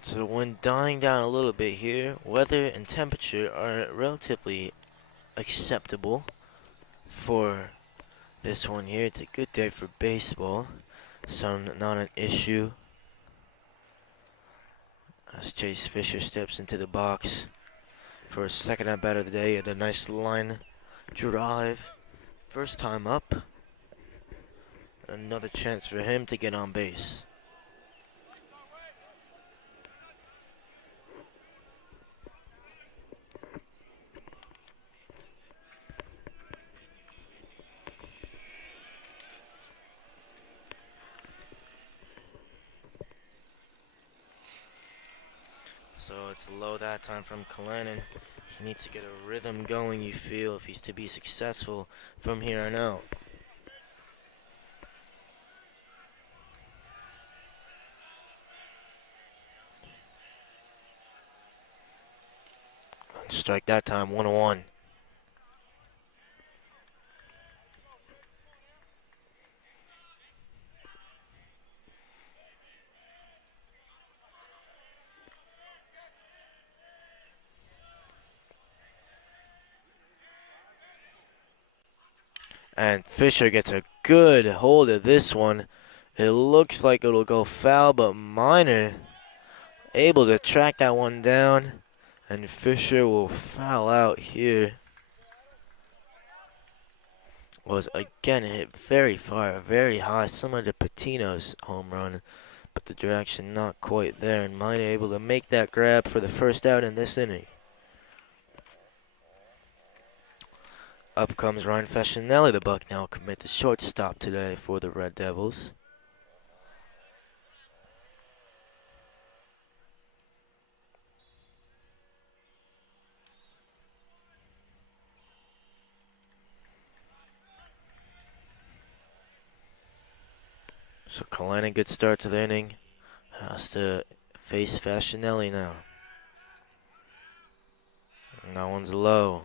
So when dying down a little bit here, weather and temperature are relatively acceptable for this one here. It's a good day for baseball. Sun not an issue. As Chase Fisher steps into the box for his second at bat of the day at a nice line drive. First time up. Another chance for him to get on base. So it's low that time from Kalanen. He needs to get a rhythm going, you feel, if he's to be successful from here on out. Strike that time, 1-1. And Fisher gets a good hold of this one. It looks like it'll go foul, but Miner able to track that one down. And Fisher will foul out here. Was again hit very far, very high, similar to Patino's home run. But the direction not quite there. And Miner able to make that grab for the first out in this inning. Up comes Ryan Fascinelli, the Bucknell commit the shortstop today for the Red Devils. So Kalina, good start to the inning. Has to face Fascinelli now. And that one's low.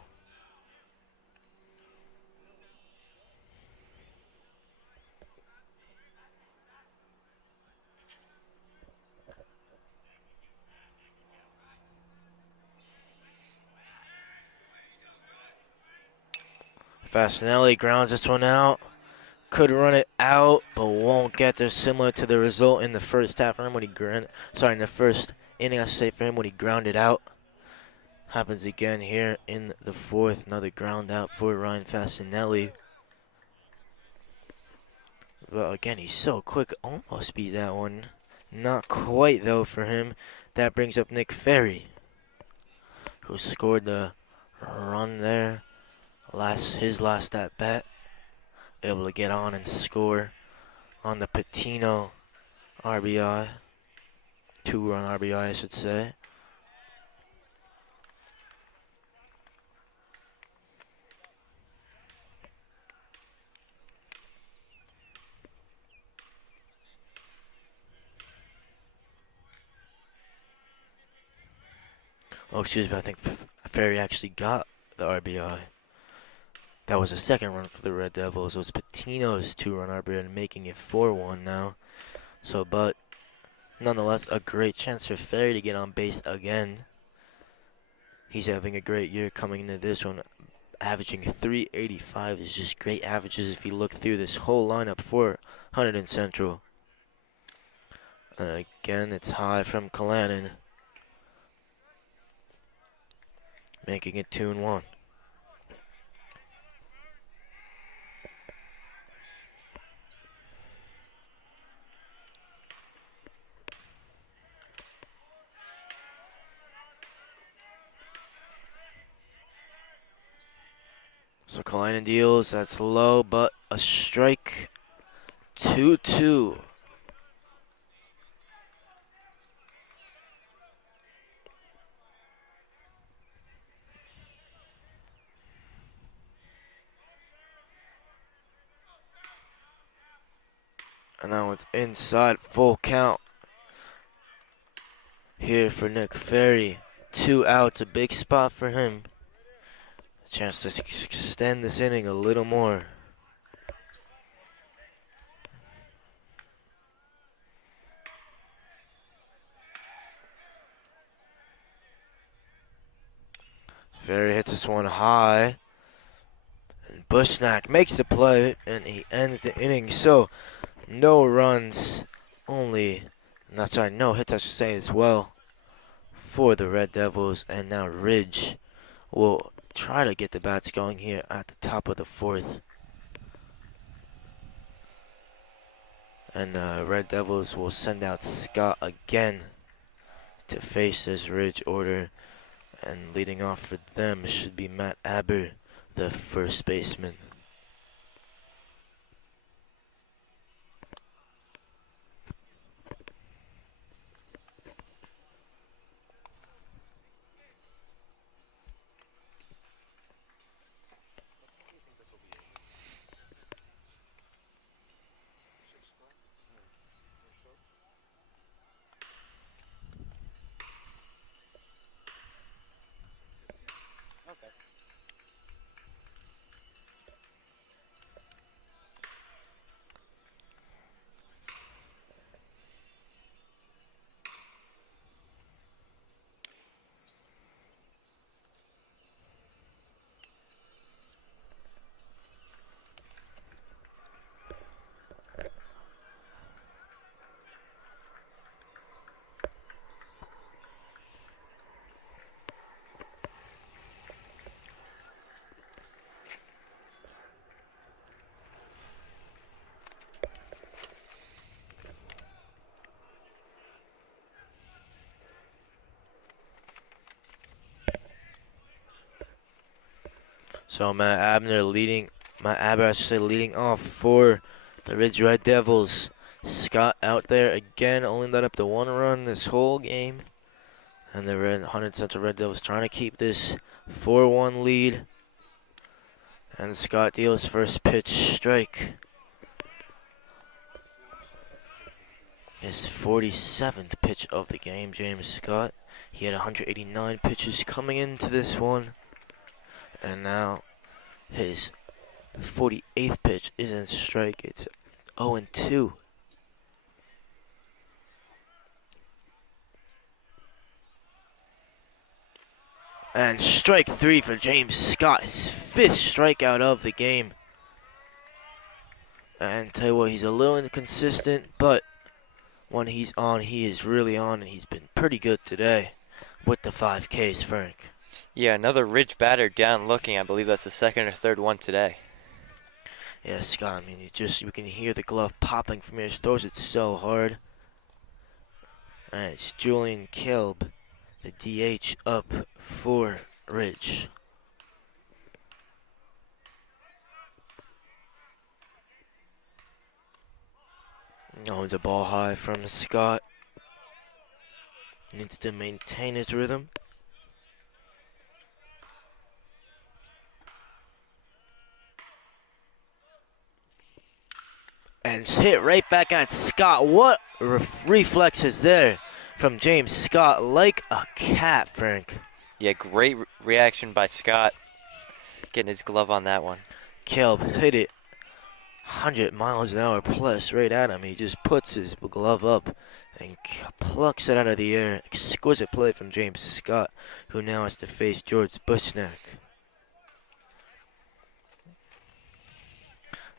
Fascinelli grounds this one out. Could run it out, but won't get there. Similar to the result in the first half for him when he in the first inning, I say for him when he grounded out. Happens again here in the fourth. Another ground out for Ryan Fascinelli. But again, he's so quick. Almost beat that one. Not quite though for him. That brings up Nick Ferry, who scored the run there. His last at bat. Able to get on and score on the Patino RBI. 2-run RBI, I should say. Oh, excuse me, I think Ferry actually got the RBI. That was a second run for the Red Devils. It was Patino's 2-run RBI making it 4-1 now. So, but nonetheless, a great chance for Ferry to get on base again. He's having a great year coming into this one, averaging 385 is just great averages if you look through this whole lineup for Hunterdon Central. And again, it's high from Callanan, making it 2-1. So Callanan deals, that's low, but a strike. 2-2. And that one's inside, full count here for Nick Ferry. 2 outs, a big spot for him. A chance to extend this inning a little more. Ferry hits this one high. And Bushnach makes the play, and he ends the inning. So, no runs, only, not sorry, no hits I should say as well for the Red Devils. And now Ridge will try to get the bats going here at the top of the 4th. And the Red Devils will send out Scott again to face this Ridge order. And leading off for them should be Matt Aber, the first baseman. So Matt Aber leading off for the Ridge Red Devils. Scott out there again, only let up the 1 run this whole game. And the Hunterdon Central Red Devils trying to keep this 4-1 lead. And Scott deals first pitch strike. His 47th pitch of the game, James Scott. He had 189 pitches coming into this one. And now his 48th pitch isn't strike. It's 0-2. And strike 3 for James Scott, his 5th strikeout of the game. And tell you what, he's a little inconsistent, but when he's on, he is really on, and he's been pretty good today with the 5 Ks, Frank. Yeah, another Ridge batter down looking. I believe that's the 2nd or 3rd one today. Yeah, Scott, I mean, you can hear the glove popping from here. He throws it so hard. And it's Julian Kilb, the DH, up for Ridge. Oh, it's a ball high from Scott. Needs to maintain his rhythm. And it's hit right back at Scott. What reflexes there from James Scott, like a cat, Frank. Yeah, great reaction by Scott, getting his glove on that one. Caleb hit it 100 miles an hour plus right at him. He just puts his glove up and plucks it out of the air. Exquisite play from James Scott, who now has to face George Bushnack.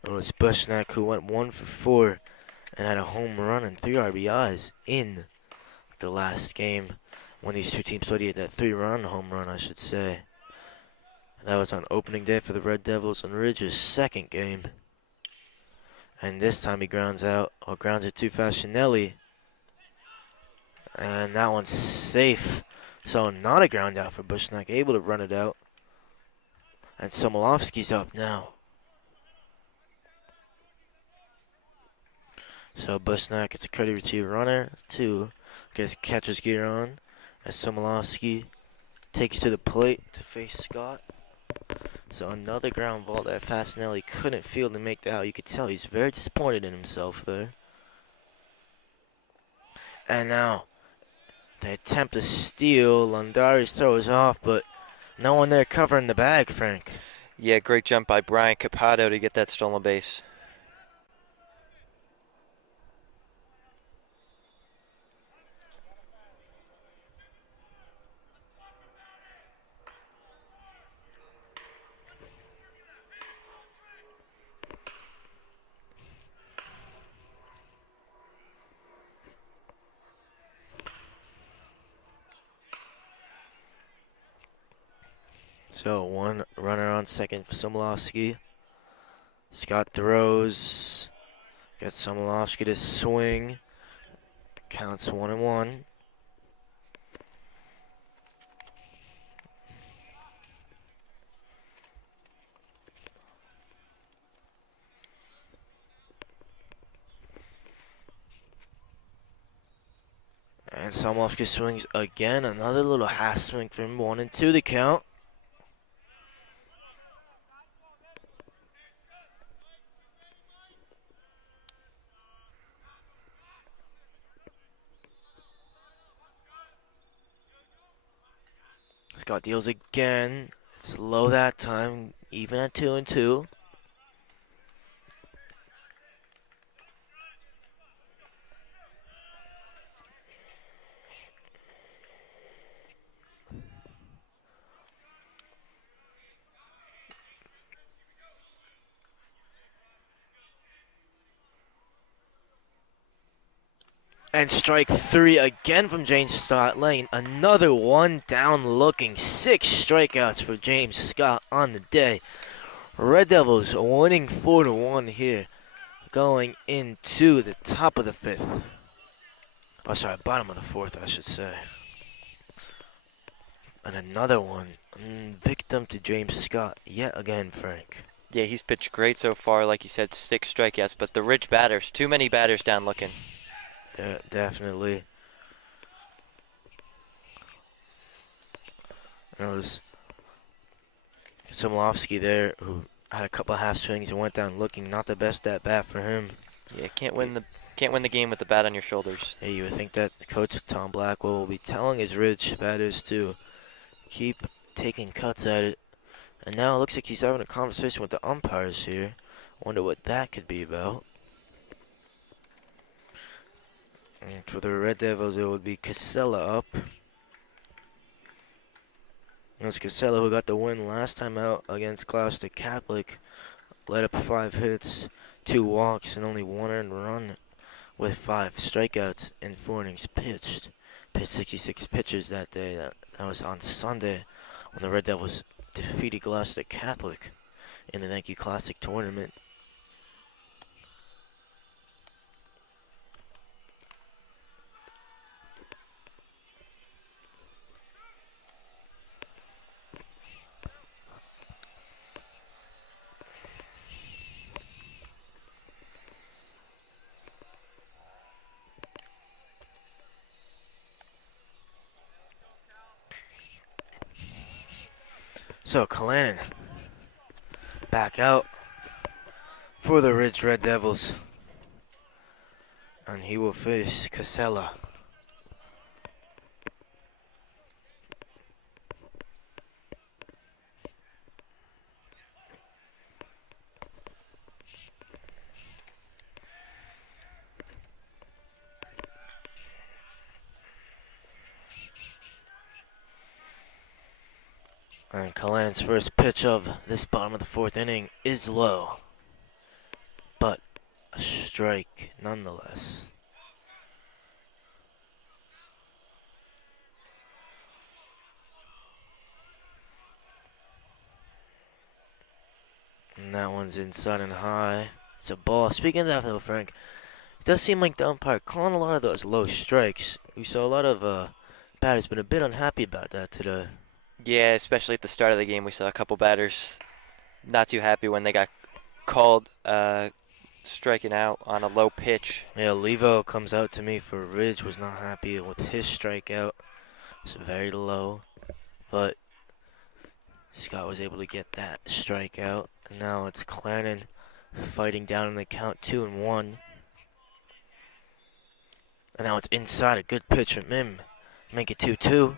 It was Bushnack who went 1 for 4 and had a home run and 3 RBIs in the last game when these two teams played. He had that 3-run home run, I should say. That was on opening day for the Red Devils on Ridge's second game. And this time he grounds it to Fascinelli. And that one's safe. So not a ground out for Bushnack, able to run it out. And Somolovsky's up now. So Bushnack gets a courtesy runner to get his catcher's gear on. As Somolovsky takes to the plate to face Scott. So another ground ball that Fascinelli couldn't field to make the out. You could tell he's very disappointed in himself there. And now they attempt to steal. Lundari's throw is off, but no one there covering the bag, Frank. Yeah, great jump by Brian Capato to get that stolen base. So one runner on second for Somolovsky. Scott throws. Gets Somolovsky to swing. Counts 1-1. And Somolovsky swings again. Another little half swing for him. 1-2 the count. Scott deals again. It's low that time, even at 2-2. And strike 3 again from James Scott Lane. Another one down looking. 6 strikeouts for James Scott on the day. Red Devils winning 4-1 here. Going into the top of the 5th. Oh, sorry, bottom of the 4th, I should say. And another one. Victim to James Scott yet again, Frank. Yeah, he's pitched great so far. Like you said, 6 strikeouts. But the Ridge batters, too many batters down looking. Yeah, definitely. There was Somolovsky there who had a couple half swings and went down looking. Not the best at bat for him. Yeah, can't win the game with the bat on your shoulders. Hey, you would think that Coach Tom Blackwell will be telling his Ridge batters to keep taking cuts at it. And now it looks like he's having a conversation with the umpires here. Wonder what that could be about. And for the Red Devils, it would be Casella up. It was Casella who got the win last time out against Gloucester Catholic. Led up 5 hits, 2 walks, and only 1 earned run with 5 strikeouts in 4 innings pitched. Pitched 66 pitches that day. That was on Sunday when the Red Devils defeated Gloucester Catholic in the Yankee Classic tournament. So Kalanen back out for the Ridge Red Devils. And he will face Casella. And Kalan's first pitch of this bottom of the fourth inning is low, but a strike nonetheless. And that one's inside and high. It's a ball. Speaking of that, though, Frank, it does seem like the umpire calling a lot of those low strikes. We saw a lot of batters been a bit unhappy about that today. Yeah, especially at the start of the game, we saw a couple batters not too happy when they got called striking out on a low pitch. Yeah, Levo comes out to me for Ridge, was not happy with his strikeout. It's very low, but Scott was able to get that strikeout. And now it's Clannon fighting down in the count 2-1. And now it's inside, a good pitch from him. Make it 2-2.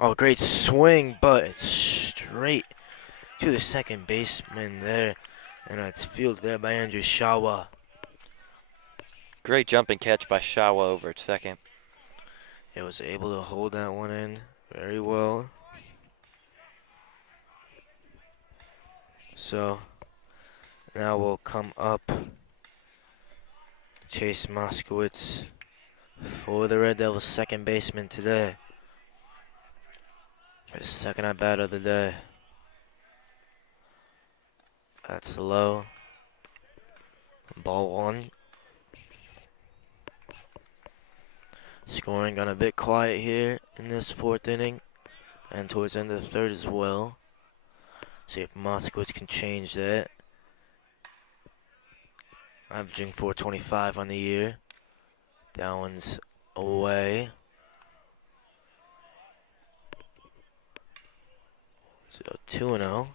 Oh, great swing, but it's straight to the second baseman there. And it's fielded there by Andrew Shawa. Great jumping catch by Shawa over at second. It was able to hold that one in very well. So now we'll come up Chase Moskowitz for the Red Devils' second baseman today. His second at bat of the day. That's low. Ball one. Scoring got a bit quiet here in this fourth inning and towards the end of the third as well. See if Moskowitz can change that. Averaging .425 on the year. That one's away. So 2-0.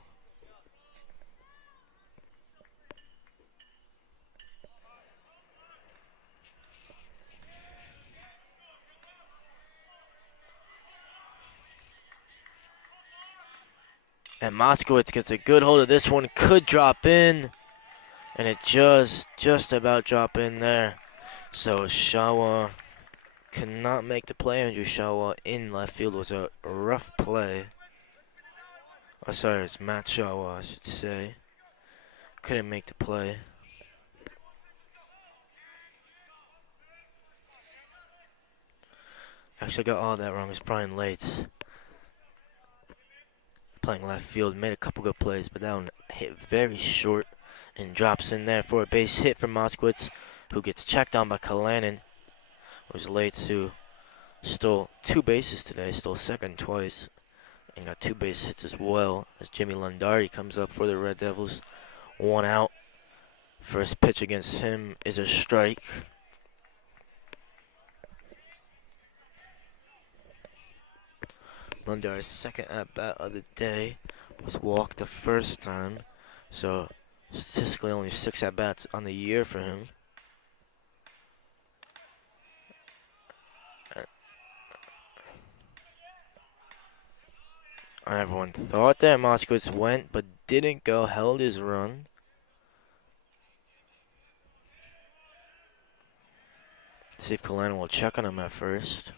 And Moskowitz gets a good hold of this one. Could drop in. And it just about drop in there. So Shawa cannot make the play. Andrew Shawa in left field was a rough play. Oh, sorry, it's Matt Shawa, I should say. Couldn't make the play. Actually, I got all that wrong. It's Brian Lates. Playing left field, made a couple good plays, but that one hit very short and drops in there for a base hit from Moskowitz, who gets checked on by Kalanen. It was Lates who stole 2 bases today, stole second twice, and got 2 base hits as well, as Jimmy Lundari comes up for the Red Devils. 1 out. First pitch against him is a strike. Lundari's second at-bat of the day was walked the first time, so statistically only 6 at-bats on the year for him. Everyone thought that Moskowitz went, but didn't go, held his run. See if Kalana will check on him at first.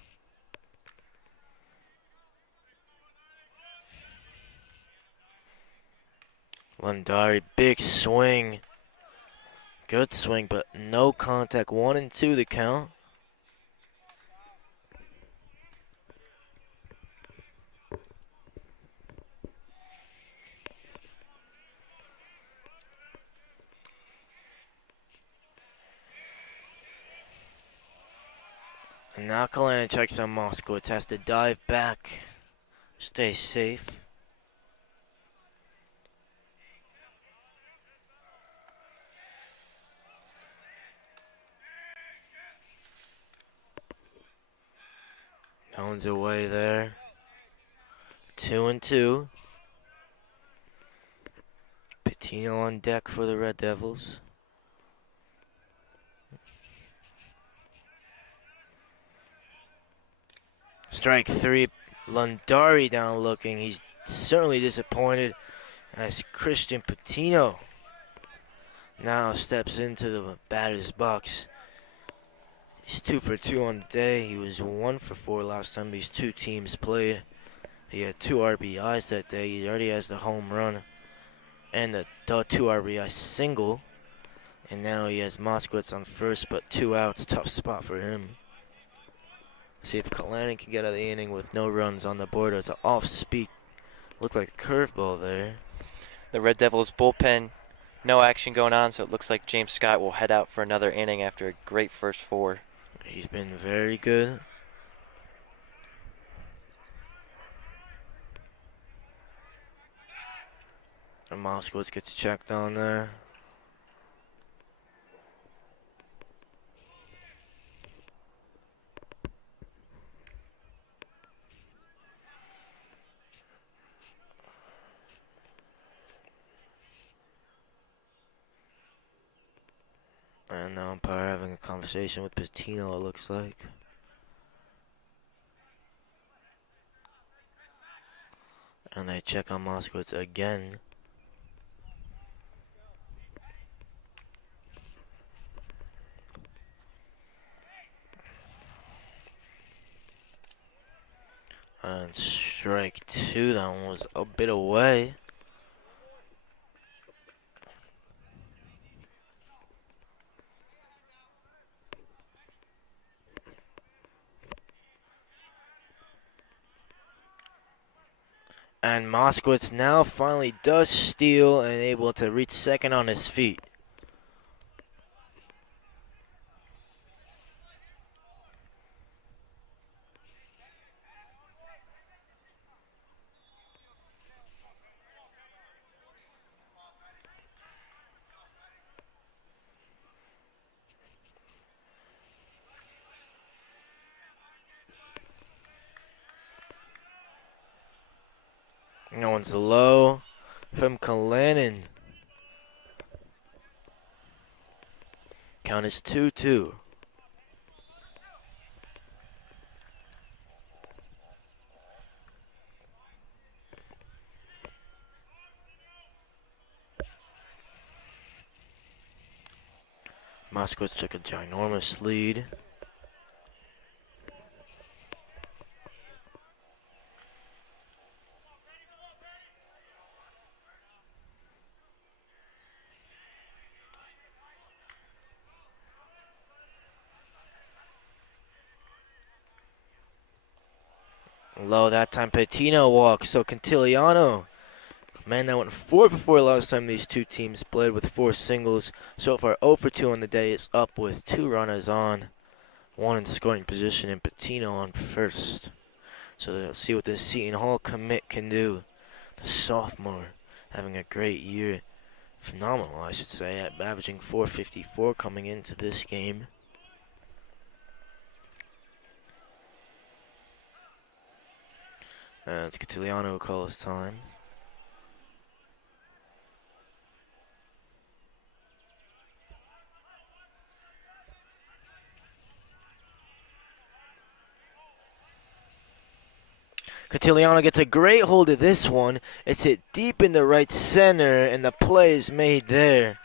Lundari, big swing. Good swing, but no contact. 1-2 the count. And now Kalana checks on Moskowitz. Has to dive back. Stay safe. That one's away there. 2-2. Patino on deck for the Red Devils. Strike three. Lundari down looking. He's certainly disappointed as Christian Patino now steps into the batter's box. He's 2 for 2 on the day. He was 1 for 4 last time these two teams played. He had 2 RBIs that day. He already has the home run and the 2 RBI single. And now he has Moskowitz on first, but 2 outs. Tough spot for him. See if Kalani can get out of the inning with no runs on the board. It's an off-speed. Looked like a curveball there. The Red Devils bullpen, no action going on, so it looks like James Scott will head out for another inning after a great first 4. He's been very good. And Moskowitz gets checked on there. And now umpire having a conversation with Patino, it looks like. And they check on Moskowitz again. And strike 2, that one was a bit away. And Moskowitz now finally does steal and able to reach second on his feet. No one's low from Kalanen. Count is 2-2. Moskowitz took a ginormous lead. Low that time, Patino walks, so Cantiliano. Man, that went 4 for 4 last time these two teams played with 4 singles. So far 0 for 2 on the day. It's up with 2 runners on. 1 in scoring position and Patino on first. So they'll see what this Seton Hall commit can do. The sophomore having a great year. Phenomenal, I should say, at averaging .454 coming into this game. It's Cantiliano who calls time. Cantiliano gets a great hold of this one. It's hit deep in the right center, and the play is made there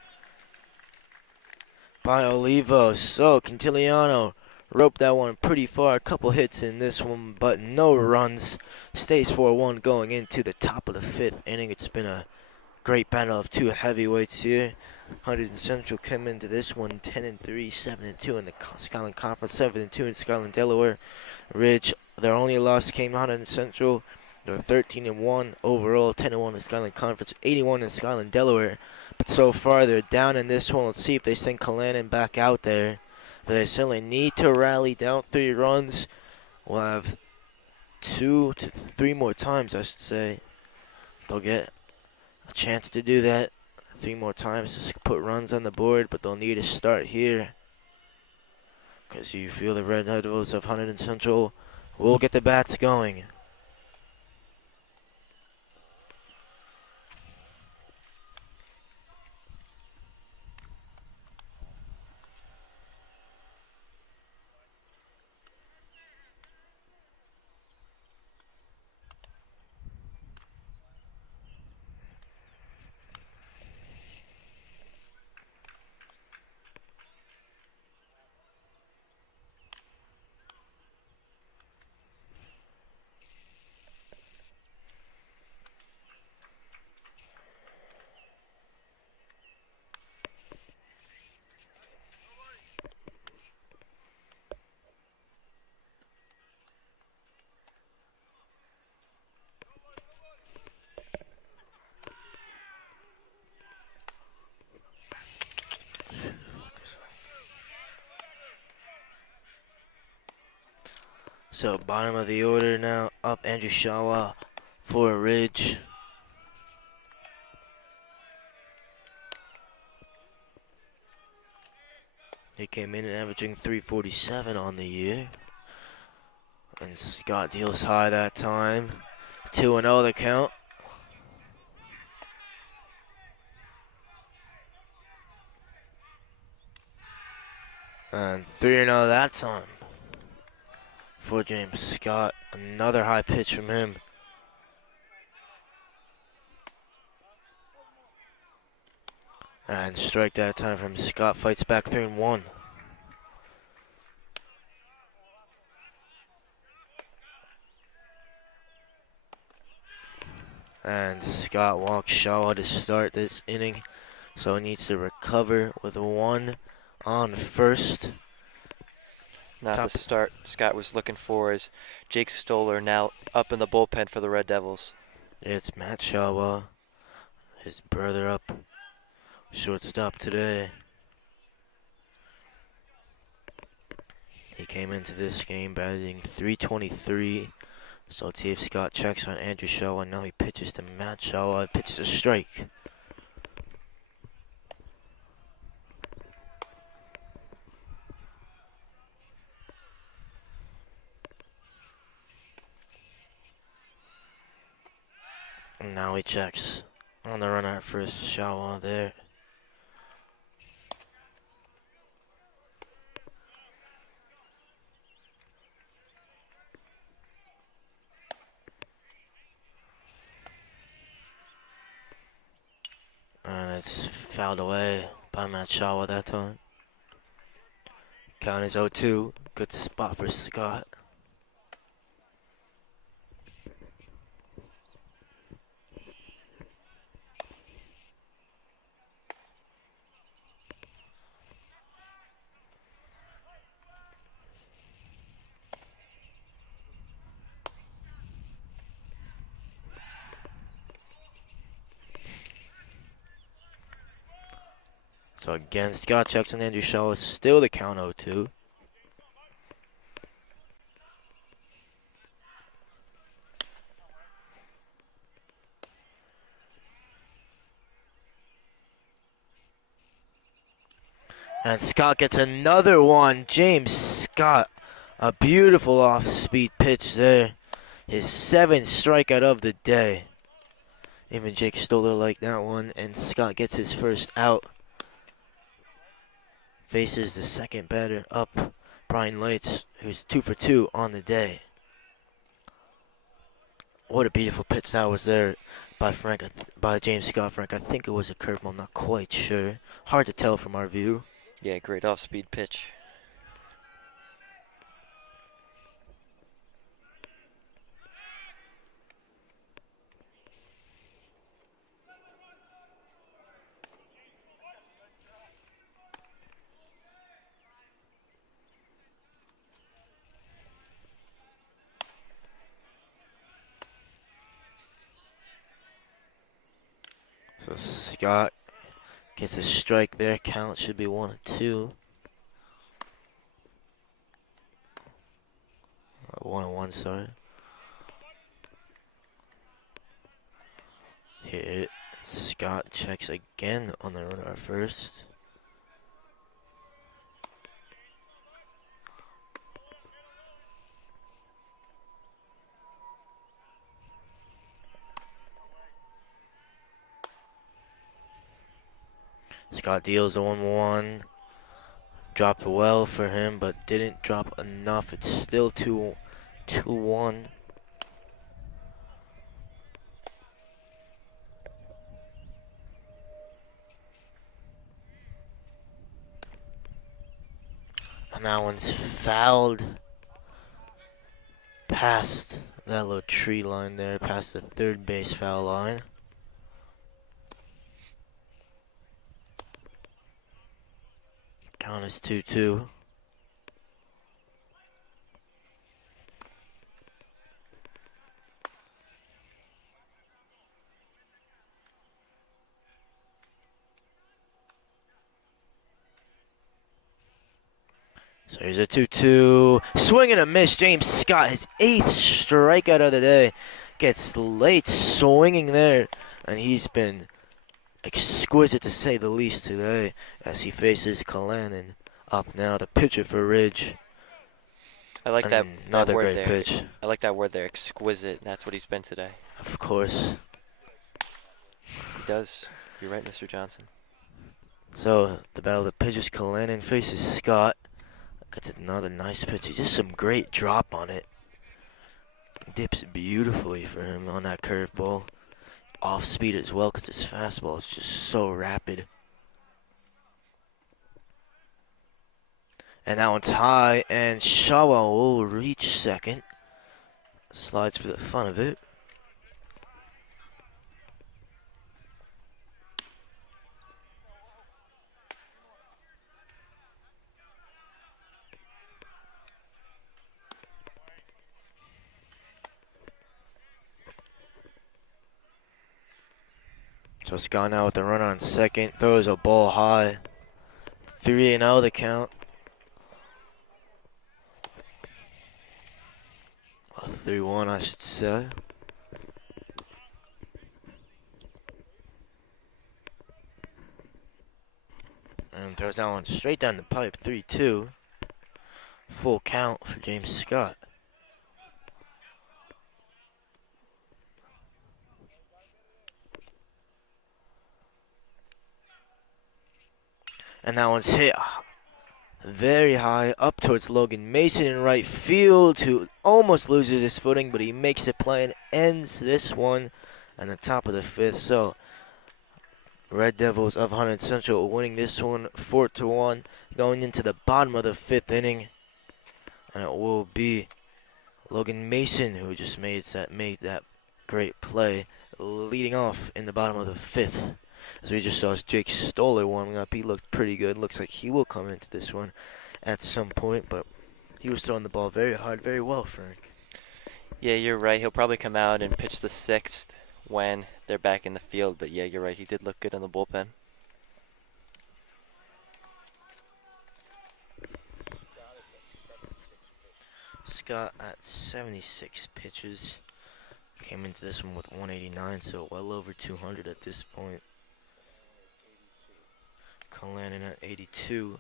by Olivos. So Cantiliano roped that one pretty far. A couple hits in this one, but no runs. Stays 4-1 going into the top of the 5th inning. It's been a great battle of 2 heavyweights here. Hunterdon Central came into this one 10-3, 7-2 in the Skyline Conference, 7-2 in Skyline Delaware. Ridge, their only loss came out in Central. They're 13-1 overall, 10-1 in Skyline Conference, 81 in Skyline Delaware. But so far they're down in this one. Let's see if they send Kalanen back out there. But they certainly need to rally down 3 runs. We'll have 2 to 3 more times, I should say. They'll get a chance to do that 3 more times to put runs on the board, but they'll need to start here. Because you feel the Red Devils of Hunterdon Central will get the bats going. So bottom of the order now, up Andrew Shawa for Ridge. He came in averaging 347 on the year. And Scott deals high that time. 2-0 the count. And 3-0 that time for James Scott. Another high pitch from him. And strike that time from Scott. Fights back 3-1. And Scott walks Shaw to start this inning. So he needs to recover with one on first. Not Top. the start Scott was looking for is Jake Stoller now up in the bullpen for the Red Devils. It's Matt Shawa, his brother up shortstop today. He came into this game batting .323. So T.F. Scott checks on Andrew Shawa. Now he pitches to Matt Shawa. Pitches a strike. And now he checks on the run at first. Shawa there. And it's fouled away by Matt Shawa that time. Count is 0-2. Good spot for Scott. So again, Scott checks on Andrew Shaw. Still the count 0-2. And Scott gets another one. James Scott, a beautiful off-speed pitch there. His 7th strikeout of the day. Even Jake Stoller liked that one. And Scott gets his first out. Faces the second batter up, Brian Lights, who's 2 for 2 on the day. What a beautiful pitch that was there by James Scott. Frank, I think it was a curveball, not quite sure. Hard to tell from our view. Yeah, great off-speed pitch. So Scott gets a strike there. Count should be 1-2. 1-1, sorry. Here, Scott checks again on the runner at first. Scott deals the 1-1. Dropped well for him, but didn't drop enough. It's still 2-1. And that one's fouled past that little tree line there, past the third base foul line. Count is 2-2. So here's a 2-2. Swing and a miss. James Scott, his 8th strikeout of the day. Gets late swinging there. And he's been exquisite to say the least today as he faces Callanan. Up now, the pitcher for Ridge. I like that Another word great there. pitch. I like that word there, exquisite. That's what he's been today. Of course. He does. You're right, Mr. Johnson. So the battle of the pitchers, Callanan faces Scott. Gets another nice pitch. He's just some great drop on it. Dips beautifully for him on that curveball. Off speed as well because his fastball is just so rapid. And that one's high, and Shawa will reach second. Slides for the fun of it. So Scott now with the runner on second, throws a ball high. 3-0 the count. 3-1 I should say. And throws that one straight down the pipe, 3-2. Full count for James Scott. And that one's hit very high up towards Logan Mason in right field, who almost loses his footing, but he makes a play and ends this one on the top of the 5th. So Red Devils of Hunterdon Central winning this one 4-1, going into the bottom of the 5th inning, and it will be Logan Mason who just made that great play, leading off in the bottom of the 5th. As we just saw, Jake Stoller warming up. He looked pretty good. Looks like he will come into this one at some point, but he was throwing the ball very hard, very well, Frank. Yeah, you're right. He'll probably come out and pitch the 6th when they're back in the field. But yeah, you're right. He did look good in the bullpen. Scott at 76 pitches. Came into this one with 189, so well over 200 at this point. Callanan at 82.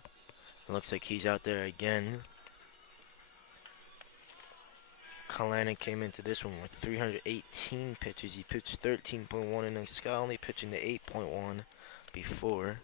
It looks like he's out there again. Callanan came into this one with 318 pitches. He pitched 13.1 innings. Scott only pitching the 8.1 before.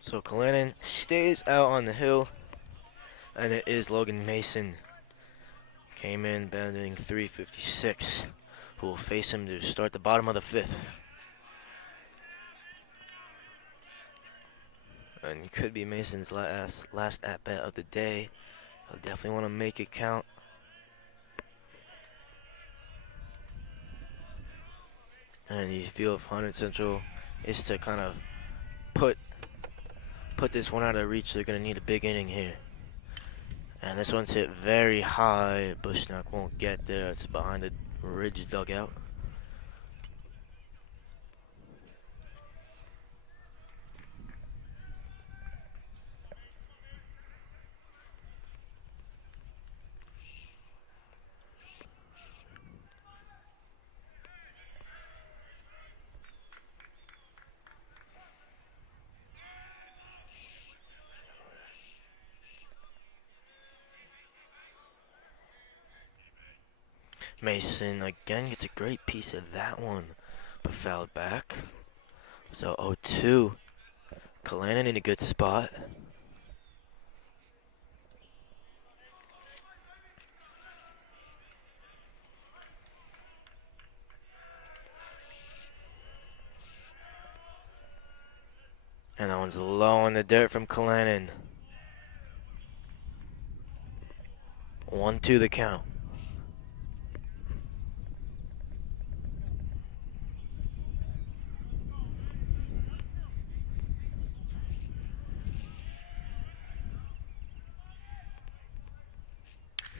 So Callanan stays out on the hill, and it is Logan Mason. Came in batting 356, who will face him to start the bottom of the 5th. And could be Mason's last at-bat of the day. He'll definitely want to make it count. And the feel of Hunterdon Central is to kind of put this one out of reach. They're going to need a big inning here. And this one's hit very high. Bushnell won't get there. It's behind the Ridge dugout. Mason again gets a great piece of that one, but fouled back. So 0-2. Kalanen in a good spot. And that one's low in the dirt from Kalanen. 1-2 the count.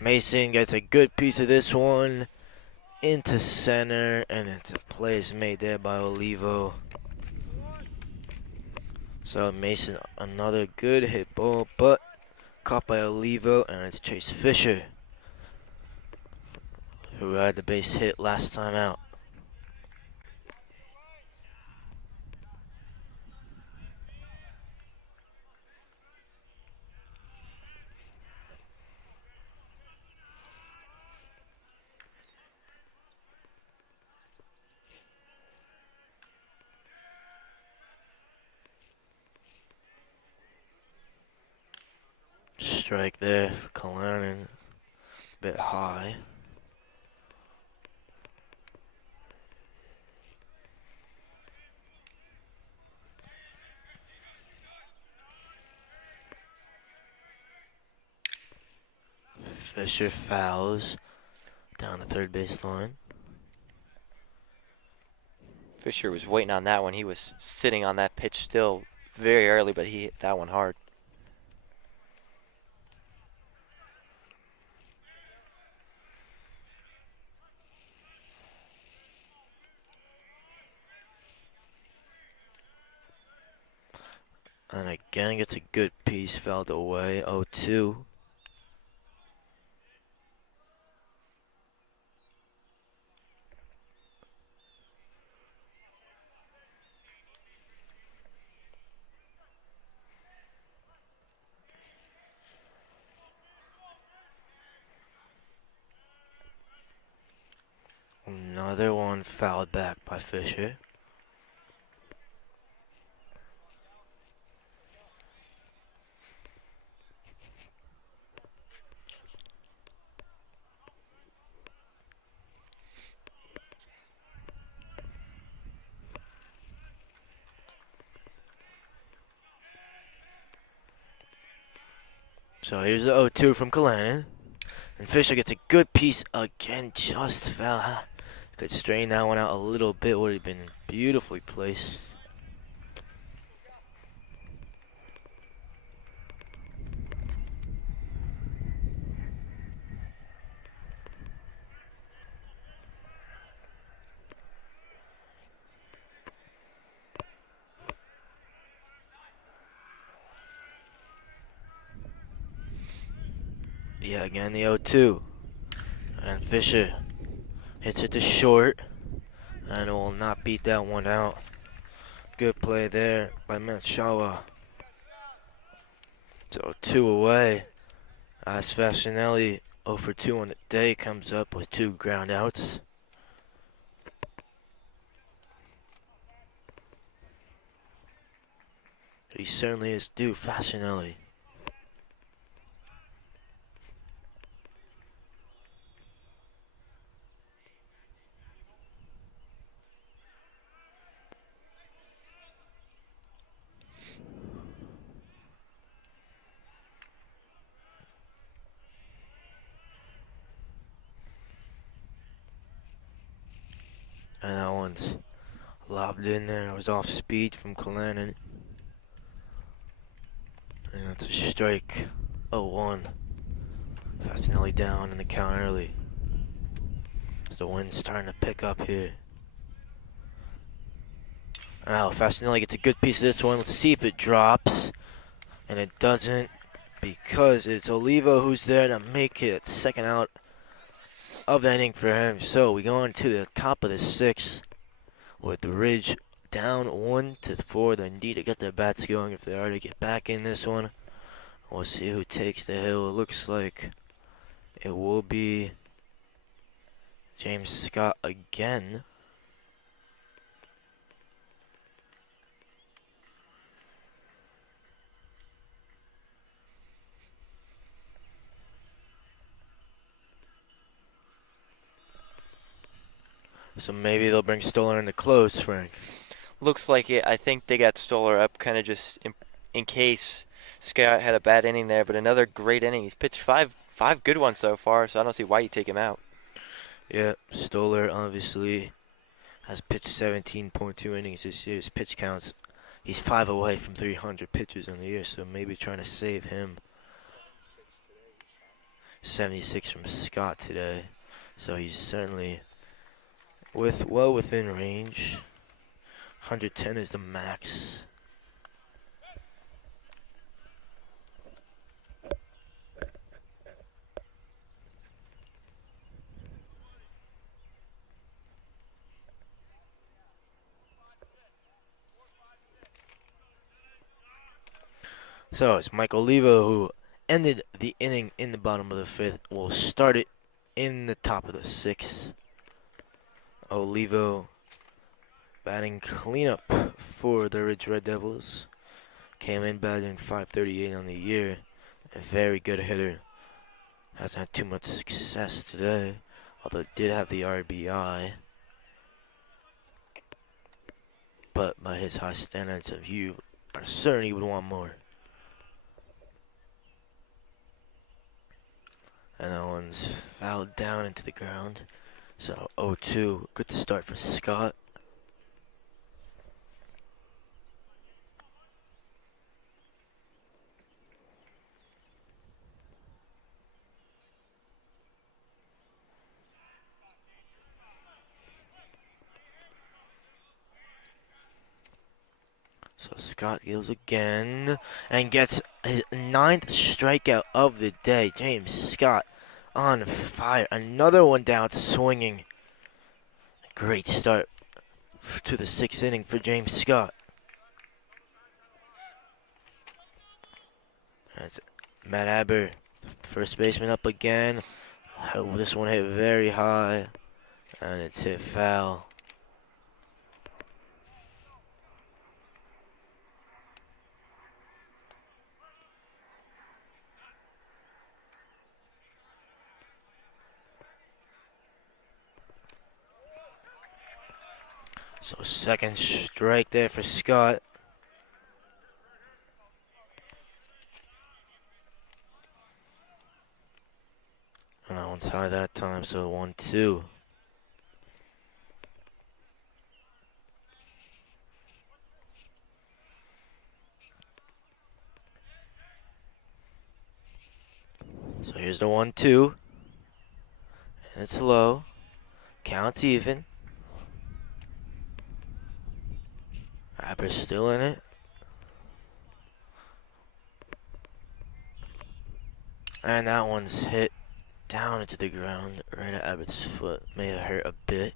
Mason gets a good piece of this one into center, and it's a play is made there by Olivo. So Mason, another good hit ball, but caught by Olivo, and it's Chase Fisher, who had the base hit last time out. Strike there for Kalanen, bit high. Fisher fouls down the third baseline. Fisher was waiting on that one. He was sitting on that pitch still very early, but he hit that one hard. And again gets a good piece, fouled away, 0-2. Another one fouled back by Fisher. So here's the 0-2 from Kalanen. And Fisher gets a good piece again, just foul. Could strain that one out a little bit, would have been beautifully placed. Yeah, again the 0-2. And Fisher hits it to short. And will not beat that one out. Good play there by Matshawa. So 2 away. As Fascinelli 0-2 on the day comes up with 2 ground outs. He certainly is due, Fascinelli. And that one's lobbed in there. It was off speed from Kalanen. And that's a strike. 0-1. Fascinelli down in the count early. As the wind's starting to pick up here. Now Fascinelli gets a good piece of this one. Let's see if it drops. And it doesn't, because it's Olivo who's there to make it. Second out of the inning for him. So we go on to the top of the 6th with the Ridge down 1-4. They need to get their bats going if they are to get back in this one. We'll see who takes the hill. It looks like it will be James Scott again. So maybe they'll bring Stoller in to close, Frank. Looks like it. I think they got Stoller up kind of just in case Scott had a bad inning there, but another great inning. He's pitched five good ones so far, so I don't see why you take him out. Yeah, Stoller obviously has pitched 17.2 innings this year. His pitch counts, he's 5 away from 300 pitches in the year, so maybe trying to save him. 76 from Scott today, so he's certainly well within range. 110 is the max. So it's Mike Olivo who ended the inning in the bottom of the 5th. Will start it in the top of the 6th. Olivo batting cleanup for the Ridge Red Devils. Came in batting .538 on the year. A very good hitter. Hasn't had too much success today, although did have the RBI. But by his high standards of you are certain he would want more. And that one's fouled down into the ground. So 0-2, good start for Scott. So Scott deals again and gets his 9th strikeout of the day. James Scott on fire. Another one down swinging. Great start to the 6th inning for James Scott. That's Matt Aber, first baseman, up again. This one hit very high, and it's hit foul. So second strike there for Scott. And that one's high that time, so 1-2. So here's the 1-2. And it's low. Count's even. Aber's still in it. And that one's hit down into the ground right at Abbott's foot. May have hurt a bit.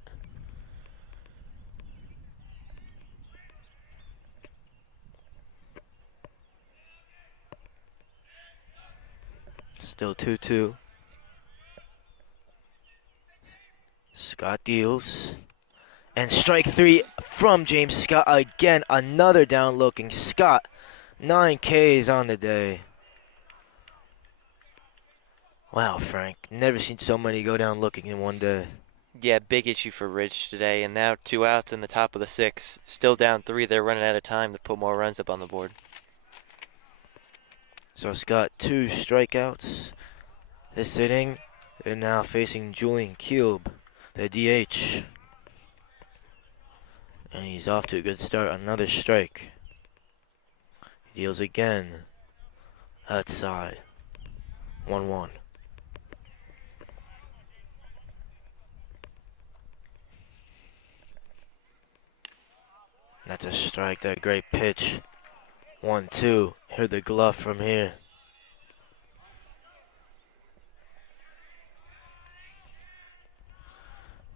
Still 2-2. Scott deals. And strike 3 from James Scott again. Another down looking Scott. 9 Ks on the day. Wow, Frank. Never seen so many go down looking in one day. Yeah, big issue for Ridge today, and now 2 outs in the top of the 6th. Still down 3. They're running out of time to put more runs up on the board. So Scott 2 strikeouts this inning. They're now facing Julian Kielb, the DH. And he's off to a good start. Another strike. He deals again. Outside. 1-1. That's a strike. That great pitch. 1-2. Hear the glove from here.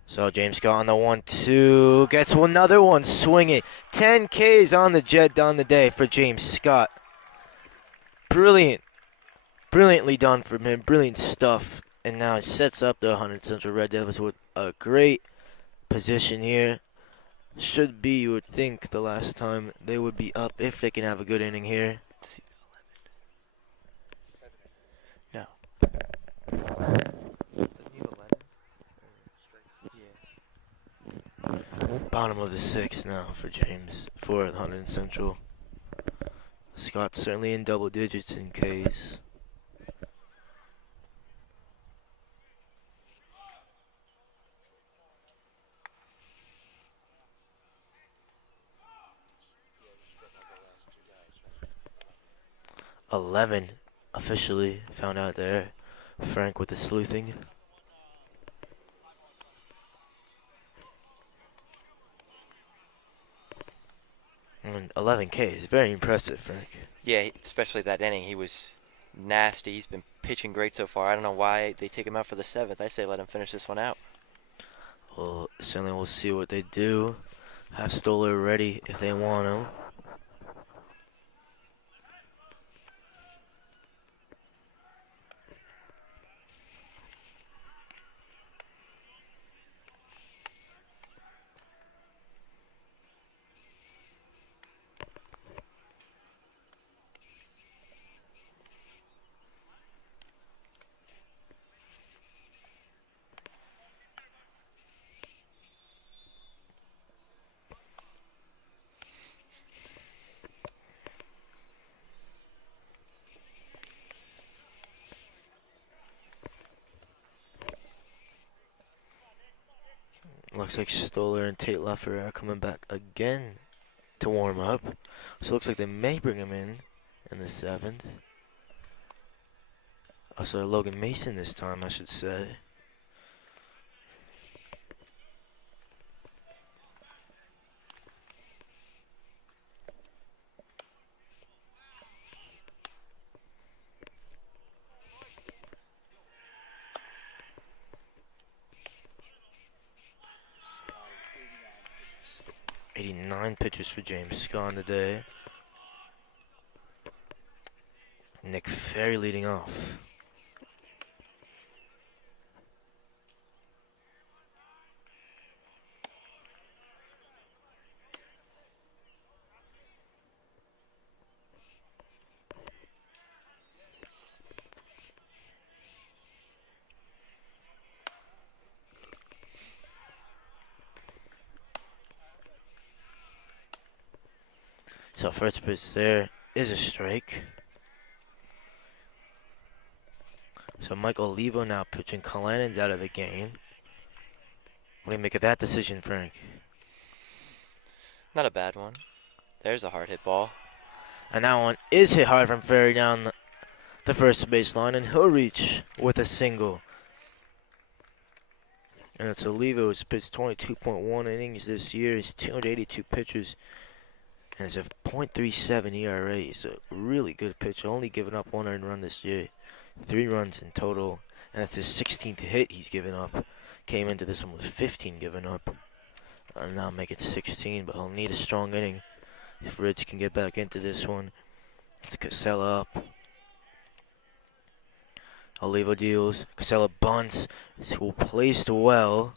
So James Scott on the 1-2. Gets another one swinging. 10 Ks on the jet down the day for James Scott. Brilliant. Brilliantly done from him. Brilliant stuff. And now it sets up the Hunterdon Central Red Devils with a great position here. Should be, you would think, the last time they would be up if they can have a good inning here. No. Bottom of the sixth now for James for Hunterdon Central. Scott's certainly in double digits in Ks. $11 officially found out there. Frank with the sleuthing. And 11 Ks, very impressive, Frank. Yeah, especially that inning. He was nasty. He's been pitching great so far. I don't know why they take him out for the 7th. I say let him finish this one out. Well, certainly we'll see what they do. Have Stoller ready if they want him. Looks like Stoller and Tate Leffer are coming back again to warm up. So it looks like they may bring him in the 7th. Oh, so Logan Mason this time, I should say. '89 pitches for James Scott today. Nick Ferry leading off. So first pitch there is a strike. So Michael Levo now pitching. Kalannon's out of the game. What do you make of that decision, Frank? Not a bad one. There's a hard hit ball. And that one is hit hard from Ferry down the first baseline, and he'll reach with a single. And it's Olivo who's pitched 22.1 innings this year. He's 282 pitches. And it's a .37 ERA. He's a really good pitcher. Only given up one earned run this year. 3 runs in total. And that's his 16th hit he's given up. Came into this one with 15 given up. And now make it 16, but he'll need a strong inning if Ridge can get back into this one. It's Casella up. Olivo deals. Casella bunts. Who placed well.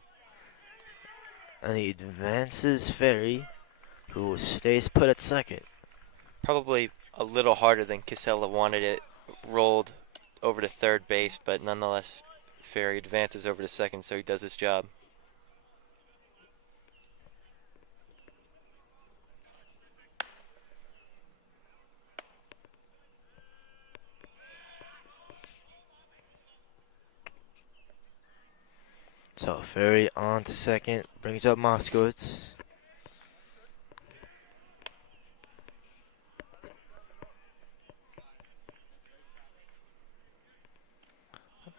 And he advances Ferry, who stays put at second. Probably a little harder than Casella wanted it. Rolled over to third base, but nonetheless, Ferry advances over to second, so he does his job. So Ferry on to second, brings up Moskowitz.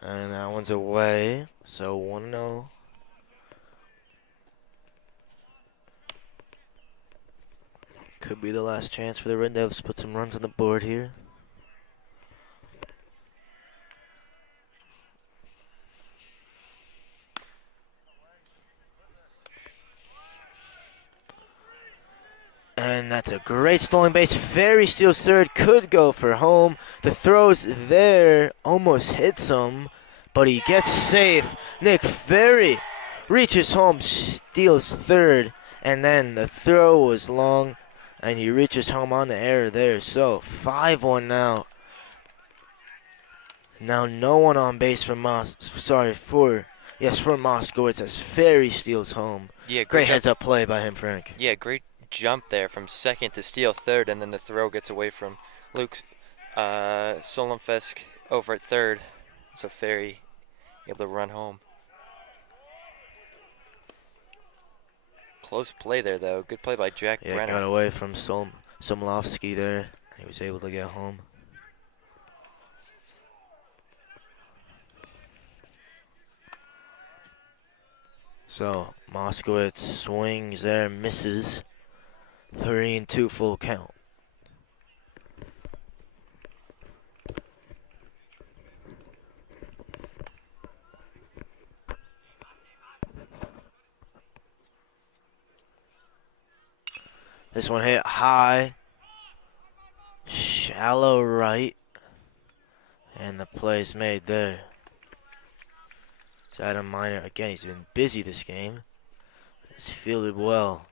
And that one's away, so 1-0. Could be the last chance for the Red Devils to put some runs on the board here. And that's a great stolen base. Ferry steals third, could go for home. The throw's there, almost hits him, but he gets safe. Nick Ferry reaches home, steals third, and then the throw was long, and he reaches home on the error there. So 5-1 now. Now no one on base for for Moskowitz as Ferry steals home. Yeah, Great jump. heads-up play by him, Frank. Yeah, great jump there from second to steal third, and then the throw gets away from Luke Solomfesk over at third. So Ferry able to run home. Close play there, though. Good play by Jack Yeah, Brenner. got away from Somlovsky there. He was able to get home. So Moskowitz swings there, misses. 3-2 full count. This one hit high, shallow right, and the play's made there. So Adam Miner, again, he's been busy this game. He's fielded well.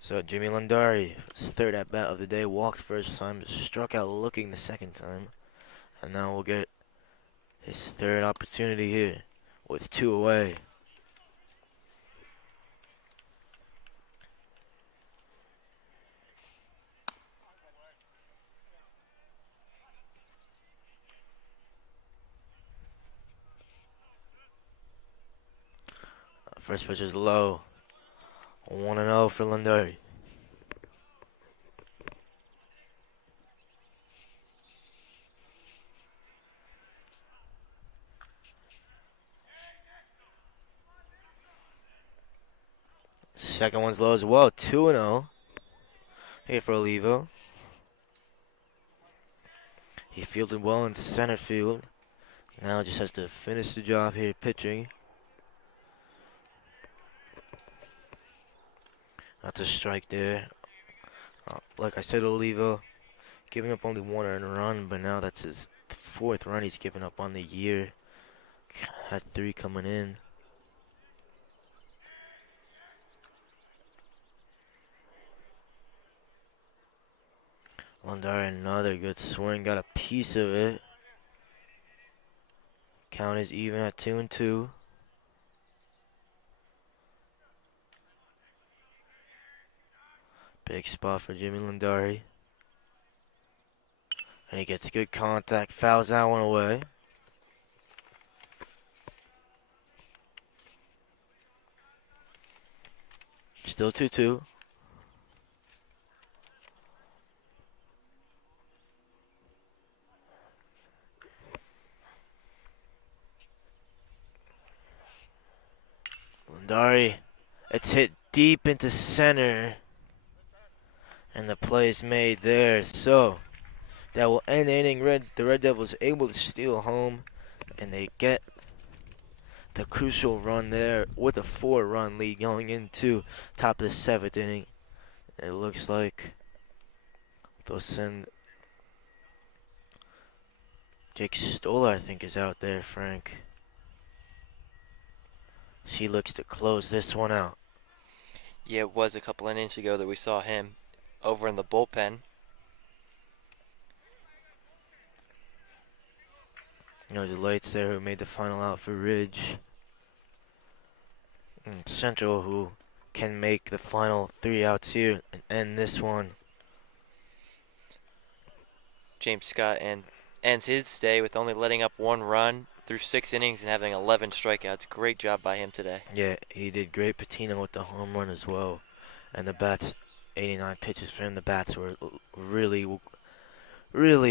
So Jimmy Landari, his third at bat of the day, walked first time, struck out looking the second time, and now we'll get his third opportunity here with 2 away. First pitch is low. 1-0 for Landari. Second one's low as well. 2-0. Here for Olivo. He fielded well in center field. Now just has to finish the job here pitching. Not a strike there. Like I said, Olivo giving up only 1 earned run, but now that's his 4th run he's given up on the year. Had 3 coming in. Landari, another good swing, got a piece of it. Count is even at 2-2. Big spot for Jimmy Landari. And he gets good contact, fouls that one away. Still 2-2. Landari, it's hit deep into center. And the play is made there. So that will end the inning. The Red Devils able to steal home. And they get the crucial run there with a 4-run lead going into top of the 7th inning. It looks like they'll send Jake Stoller, I think, is out there, Frank. He looks to close this one out. Yeah, it was a couple innings ago that we saw him over in the bullpen. The lights there who made the final out for Ridge. And Central who can make the final 3 outs here and end this one. James Scott ends his day with only letting up 1 run through 6 innings and having 11 strikeouts. Great job by him today. Yeah, he did great. Patino with the home run as well. And the bats, 89 pitches for him. The bats were really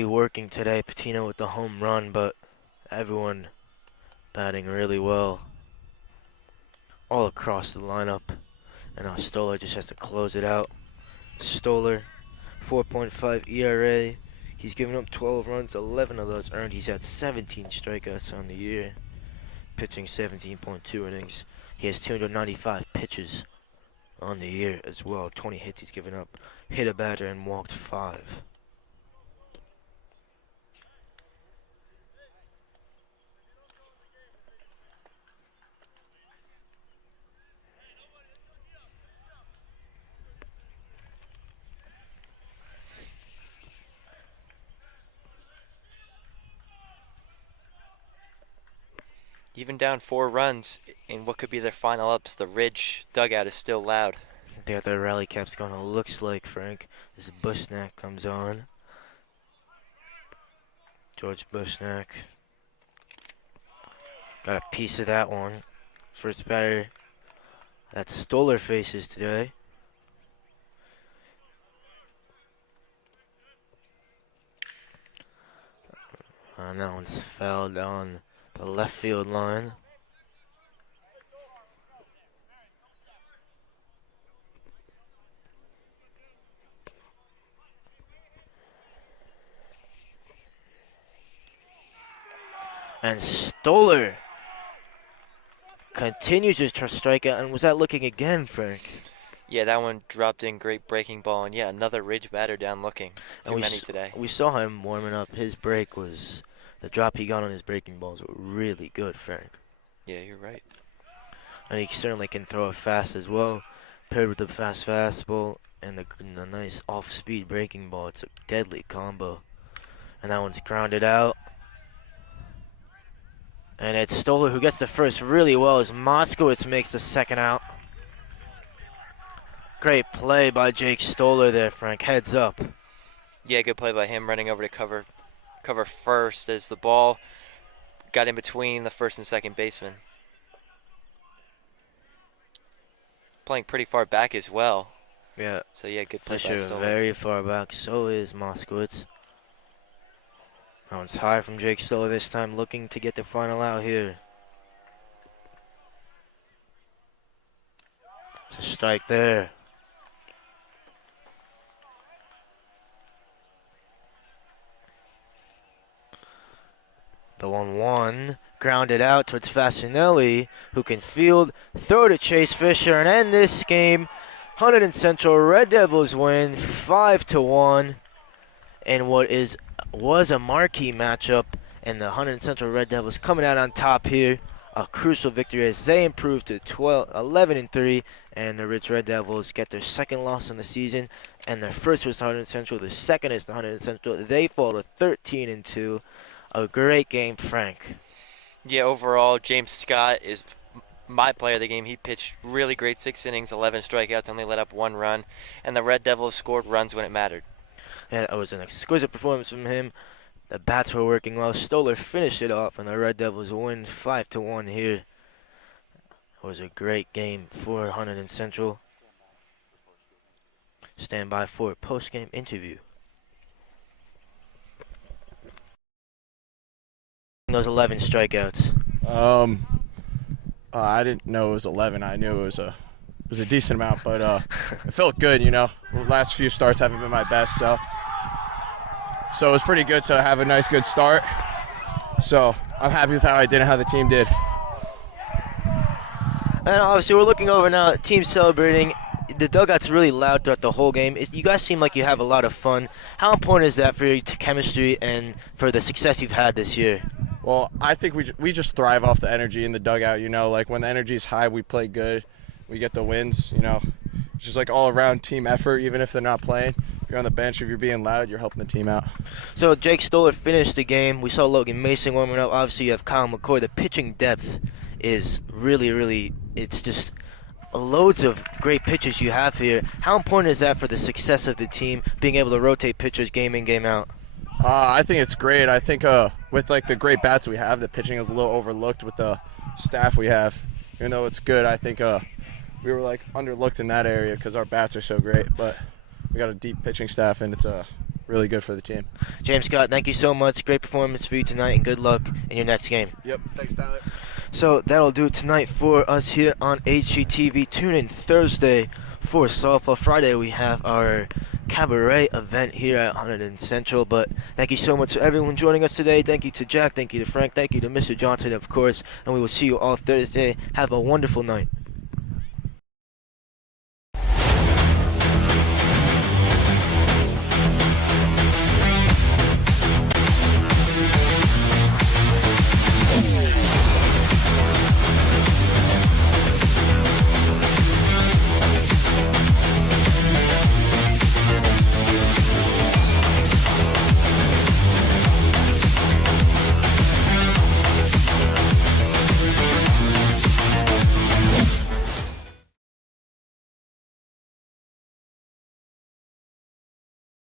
working today. Patino with the home run, but everyone batting really well all across the lineup. And now Stoller just has to close it out. Stoller, 4.5 ERA. He's given up 12 runs, 11 of those earned. He's had 17 strikeouts on the year, pitching 17.2 innings. He has 295 pitches on the year as well. 20 hits he's given up. Hit a batter and walked 5. Even down 4 runs in what could be their final ups, the Ridge dugout is still loud. They got their rally caps going. It looks like, Frank, as Bushnack comes on. George Bushnack. Got a piece of that one. First batter that Stoller faces today. And that one's fouled down the left field line. And Stoller continues to strike out. And was that looking again, Frank? Yeah, that one dropped in, great breaking ball, and yeah, another Ridge batter down looking. And Too many today. We saw him warming up. His break was, the drop he got on his breaking balls were really good, Frank. Yeah, you're right. And he certainly can throw it fast as well. Paired with the fast fastball and the nice off-speed breaking ball, it's a deadly combo. And that one's grounded out. And it's Stoller who gets the first really well as Moskowitz makes the second out. Great play by Jake Stoller there, Frank. Heads up. Yeah, good play by him running over to cover first as the ball got in between the first and second baseman. Playing pretty far back as well. Yeah. So yeah, good play by Fisher Stoller. very far back. So is Moskowitz. That one's high from Jake Stoller this time, looking to get the final out here. It's a strike there. The 1-1 grounded out towards Fasinelli, who can field, throw to Chase Fisher, and end this game. Hunterdon Central Red Devils win 5-1 in what was a marquee matchup, and the Hunterdon Central Red Devils coming out on top here. A crucial victory as they improve to 11-3, and the Ridge Red Devils get their second loss in the season, and their first was Hunterdon Central, the second is the Hunterdon Central. They fall to 13-2. A great game, Frank. Yeah, overall, James Scott is my player of the game. He pitched really great, 6 innings, 11 strikeouts, only let up 1 run, and the Red Devils scored runs when it mattered. Yeah, it was an exquisite performance from him. The bats were working well. Stoller finished it off, and the Red Devils win 5-1 here. It was a great game for Hunterdon Central. Stand by for a post-game interview. Those 11 strikeouts. I didn't know it was 11. I knew it was a decent amount, but it felt good. You know, the last few starts haven't been my best, so it was pretty good to have a nice, good start. So I'm happy with how I did and how the team did. And obviously, we're looking over now. Team celebrating. The dugout's really loud throughout the whole game. You guys seem like you have a lot of fun. How important is that for your chemistry and for the success you've had this year? Well, I think we just thrive off the energy in the dugout, you know. Like, when the energy is high, we play good. We get the wins, you know. It's just like all-around team effort, even if they're not playing. If you're on the bench, if you're being loud, you're helping the team out. So Jake Stoller finished the game. We saw Logan Mason warming up. Obviously, you have Kyle McCoy. The pitching depth is really, it's just loads of great pitchers you have here. How important is that for the success of the team, being able to rotate pitchers game in, game out? I think it's great. I think with like the great bats we have, the pitching is a little overlooked with the staff we have. Even though it's good, I think we were like underlooked in that area because our bats are so great. But we got a deep pitching staff, and it's really good for the team. James Scott, thank you so much. Great performance for you tonight, and good luck in your next game. Yep. Thanks, Tyler. So that'll do it tonight for us here on HGTV. Tune in Thursday for Softball Friday. We have our cabaret event here at Hunterdon Central. But thank you so much to everyone joining us today. Thank you to Jack, thank you to Frank, thank you to Mr. Johnson, of course, and we will see you all Thursday. Have a wonderful night.